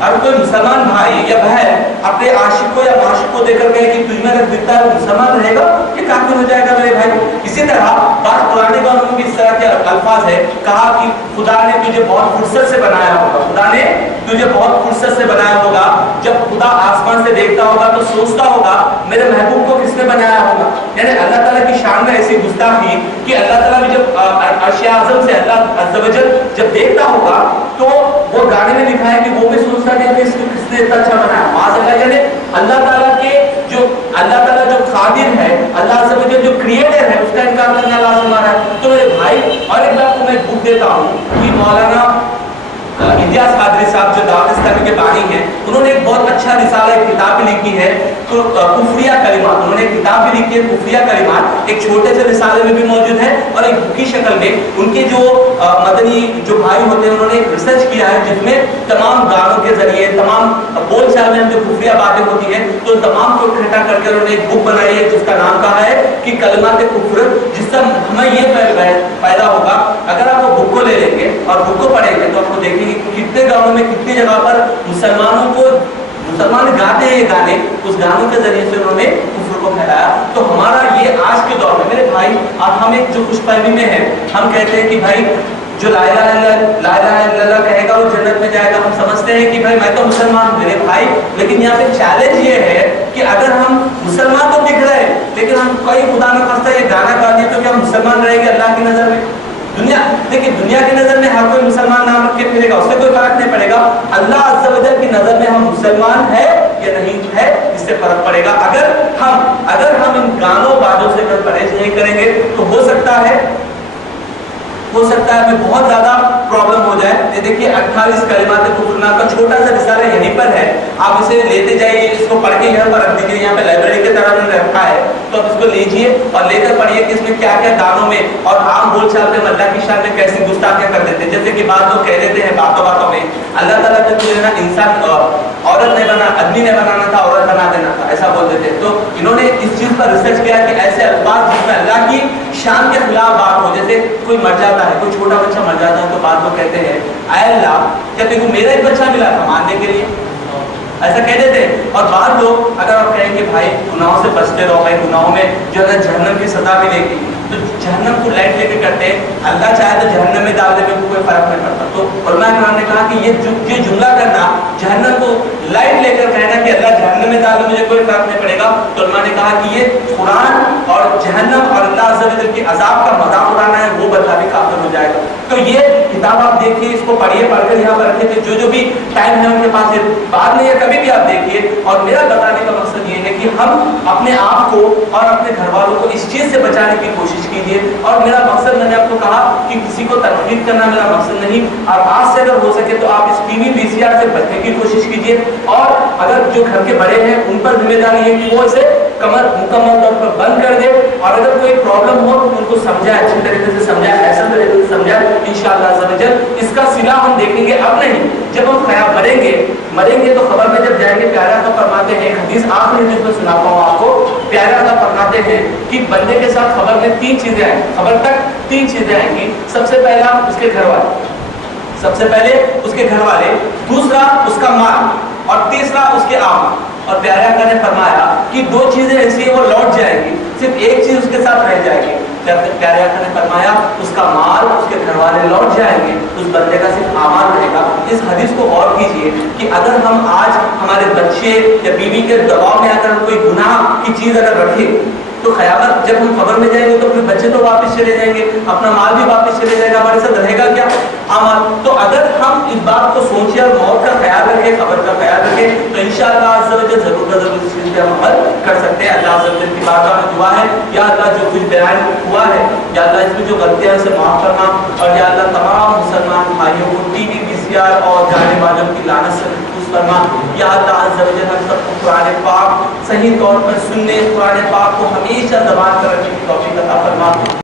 اگر کوئی مسلمان بھائی یا بہن اپنے عاشق کو یا معشوق کو دیکھ کر کہے کہ تجھ میں رب دکھتا ہے, وہ مسلمان رہے گا یہ کافر ہو جائے گا میرے بھائی. اسی طرح بعض پرانے گانوں میں بھی اس طرح کے الفاظ ہے, کہا کہ خدا نے تجھے بہت فرصت سے بنایا ہوگا, خدا نے تجھے بہت فرصت سے بنایا ہوگا. جب خدا آسمان سے دیکھتا ہوگا تو سوچتا ہوگا میرے محبوب کو کس نے بنایا ہوگا. یعنی اللہ تعالیٰ کی شان میں ایسی گستاخی کہ اللہ تعالیٰ بھی جب عرش اعظم سے اللہ عز و جل جب دیکھتا ہوگا تو وہ گانے میں لکھا ہے کہ وہ بھی سوچتا ہے کہ اس کو کس نے اتنا اچھا بنایا. معاذ اللہ, یعنی اللہ تعالیٰ کے جو اللہ تعالیٰ جو قادر ہے, اللہ عز و جل جو کریٹر ہے, اس کا انکار کرنا لازم آ رہا ہے. تو میرے بھائی, اور ایک بات کو میں بک دیتا ہوں کہ مولانا الیاس قادری صاحب جو دعوت اسلامی کے بانی ہیں, انہوں نے ایک بہت اچھا رسالہ, ایک کتاب بھی لکھی ہے کفریہ کلمات. انہوں نے ایک کتاب بھی لکھی ہے کفریہ کلمات, ایک چھوٹے سے رسالے میں بھی موجود ہے اور ایک بک کی شکل میں. ان کے جو مدنی جو بھائی ہوتے ہیں انہوں نے ایک ریسرچ کیا ہے جس میں تمام گانوں کے ذریعے, تمام بول چال میں جو کفریہ باتیں ہوتی ہیں تو ان تمام کو اکٹھا کر کے انہوں نے ایک بک بنائی ہے جس کا نام کہا ہے کہ کلمات کفر, جس سے ہمیں یہ پیدا ہوگا اگر آپ وہ بک کو لے لیں گے اور بک کو پڑھیں گے تو آپ کو دیکھیں گے کہ کتنے گاؤں میں کتنی جگہ پر مسلمان گاتے ہیں یہ گانے, اس گانوں کے ذریعے سے انہوں نے کفر کو پھیلایا. تو ہمارا یہ آج کے دور میں میرے بھائی, اب ہم ایک جو خوش فہمی میں ہے, ہم کہتے ہیں کہ بھائی جو لا الہ الا اللہ کہے گا وہ جنت میں جائے گا. ہم سمجھتے ہیں کہ بھائی میں تو مسلمان ہوں میرے بھائی, لیکن یہاں پہ چیلنج یہ ہے کہ اگر ہم مسلمان تو دکھ رہے ہیں لیکن ہم کوئی خدا نہ خواستہ یہ گانا گا دیں تو کیا ہم مسلمان رہیں گے اللہ کی نظر میں؟ دنیا دیکھیں, دنیا کی نظر میں ہر کوئی مسلمان نام رکھ کے پھرے گا, اس سے کوئی فرق نہیں پڑے گا. اللہ عز و جل کی نظر میں ہم مسلمان ہے یا نہیں ہے اس سے فرق پڑے گا. اگر ہم ان گانوں باتوں سے پرہیز نہیں کریں گے تو ہو سکتا ہے ہمیں بہت زیادہ پرابلم ہو جائے. یہ دیکھیے 28 کلمات کفر کا چھوٹا سا رسالہ یہیں پر ہے, آپ اسے لیتے جائیے, اس کو پڑھ کے یہاں پر رکھ دیجیے, یہاں پہ لائبریری کی طرح میں رکھا ہے تو آپ اس کو لیجیے اور لے کر پڑھیے کہ اس میں کیا کیا گانوں میں اور عام بول چال میں اللہ کی شان میں کیسی گستاخیاں کر دیتے ہیں. جیسے کہ بعض لوگ کہہ دیتے ہیں باتوں میں اللہ تعالیٰ نے تجھے نا انسان عورت نہیں بنا, آدمی نہیں بنانا تھا, عورت بنا دینا تھا, ایسا بول دیتے. تو انہوں نے اس چیز پر ریسرچ کیا کہ ایسے الفاظ جس میں اللہ کی شان کے خلاف بات ہو, جیسے کوئی مر جاتا ہے, کوئی چھوٹا بچہ مر جاتا ہے تو بعض لوگ کہتے ہیں اے اللہ کیا تجھے میرا ایک بچہ ملا تھا ماننے کے لیے, ایسا کہہ دیتے. اور بعض لوگ اگر آپ کہیں کہ بھائی گناہوں سے بچتے رہو, بھائی گناہوں میں جو ہے جہنم کی سزا ملے گی, تو جہنم کو لائٹ لے کے کرتے ہیں, اللہ چاہے تو جہنم میں ڈال دے میں کوئی فرق نہیں پڑتا. تو علماء کرام نے کہا کہ یہ جملہ کرنا, جہنم کو لائٹ لے کر کہنا کہ اللہ جہنم میں ڈال دے مجھے کوئی فرق نہیں پڑے گا, تو علماء نے کہا کہ یہ قرآن اور جہنم اور اللہ عز و جل کے عذاب کا مذاق اڑانا ہے, وہ بندہ بھی کافر ہو جائے گا. تو یہ کتاب آپ دیکھیے, اس کو پڑھیے, پڑھ کر یہاں پر رکھیے, تو جو بھی ٹائم ہے ان کے پاس بعد میں یا کبھی بھی آپ دیکھیے. اور میرا بتانے کا مقصد یہ ہے کہ ہم اپنے آپ کو اور اپنے گھر والوں کو اس چیز سے بچانے کی کوشش کیجیے. اور میرا مقصد, میں نے آپ کو کہا کہ کسی کو تنقید کرنا میرا مقصد نہیں, اور آج سے اگر ہو سکے تو آپ اس ٹی وی پی سی آر سے بچنے کی کوشش کیجیے. اور اگر جو گھر کے بڑے ہیں ان پر ذمہ داری ہے کہ وہ اسے مکمل طور پر بند کر دے, اور اگر کوئی پرابلم ہو تو ان کو سمجھائے, اچھی طریقے سے سمجھائے, ایسا طریقے سے سمجھائے. انشاءاللہ عز و جل اس کا صلہ ہم دیکھیں گے, اب نہیں, جب ہم مریں گے تو خبر میں جب جائیں گے. پیارا کا فرماتے ہیں, حدیث آخری حدیث میں سناتا ہوں آپ کو, پیارا کا فرماتے ہیں کہ بندے کے ساتھ خبر میں 3 چیزیں آئیں, خبر تک 3 چیزیں آئیں گی. سب سے پہلا اس کے گھر والے, دوسرا اس کا مال, اور تیسرا اس کے آقا. اور پیارے آقا نے فرمایا کہ 2 چیزیں ایسی ہیں وہ لوٹ جائیں گی, صرف ایک چیز اس کے ساتھ رہ جائے گی. پیارے آقا نے فرمایا اس کا مال, اس کے گھر والے لوٹ جائیں گے, اس بندے کا صرف اعمال رہے گا. اس حدیث کو غور کیجئے کہ اگر ہم آج ہمارے بچے یا بیوی کے دباؤ میں اگر کوئی گناہ کی چیز اگر رکھے تو خیالات جب ہم خبر میں جائیں گے تو پھر بچے تو واپس چلے جائیں گے, اپنا مال بھی واپس چلے جائے گا, ہمارے ساتھ رہے گا کیا؟ عمل. تو اگر ہم اس بات کو سوچیں اور موت کا خیال رکھیں, خبر کا خیال رکھیں, تو انشاءاللہ عز و جل ضرور اس چیز پہ ہم عمل کر سکتے ہیں. اللہ عز و جل کی بارگاہ میں دعا ہے, یا اللہ جو کچھ بیان ہوا ہے, یا اللہ اس میں جو غلطیاں اسے معاف کرنا, اور یا اللہ تمام مسلمان بھائیوں کو ٹی وی ہوشیار اور جانے والوں کی لعنت سے محفوظ فرما. یا اللہ عز و جل ہم سب کو قرآن پاک صحیح طور پر سننے، قرآن پاک کو ہمیشہ زبان پر رکھنے کی توفیق عطا فرما.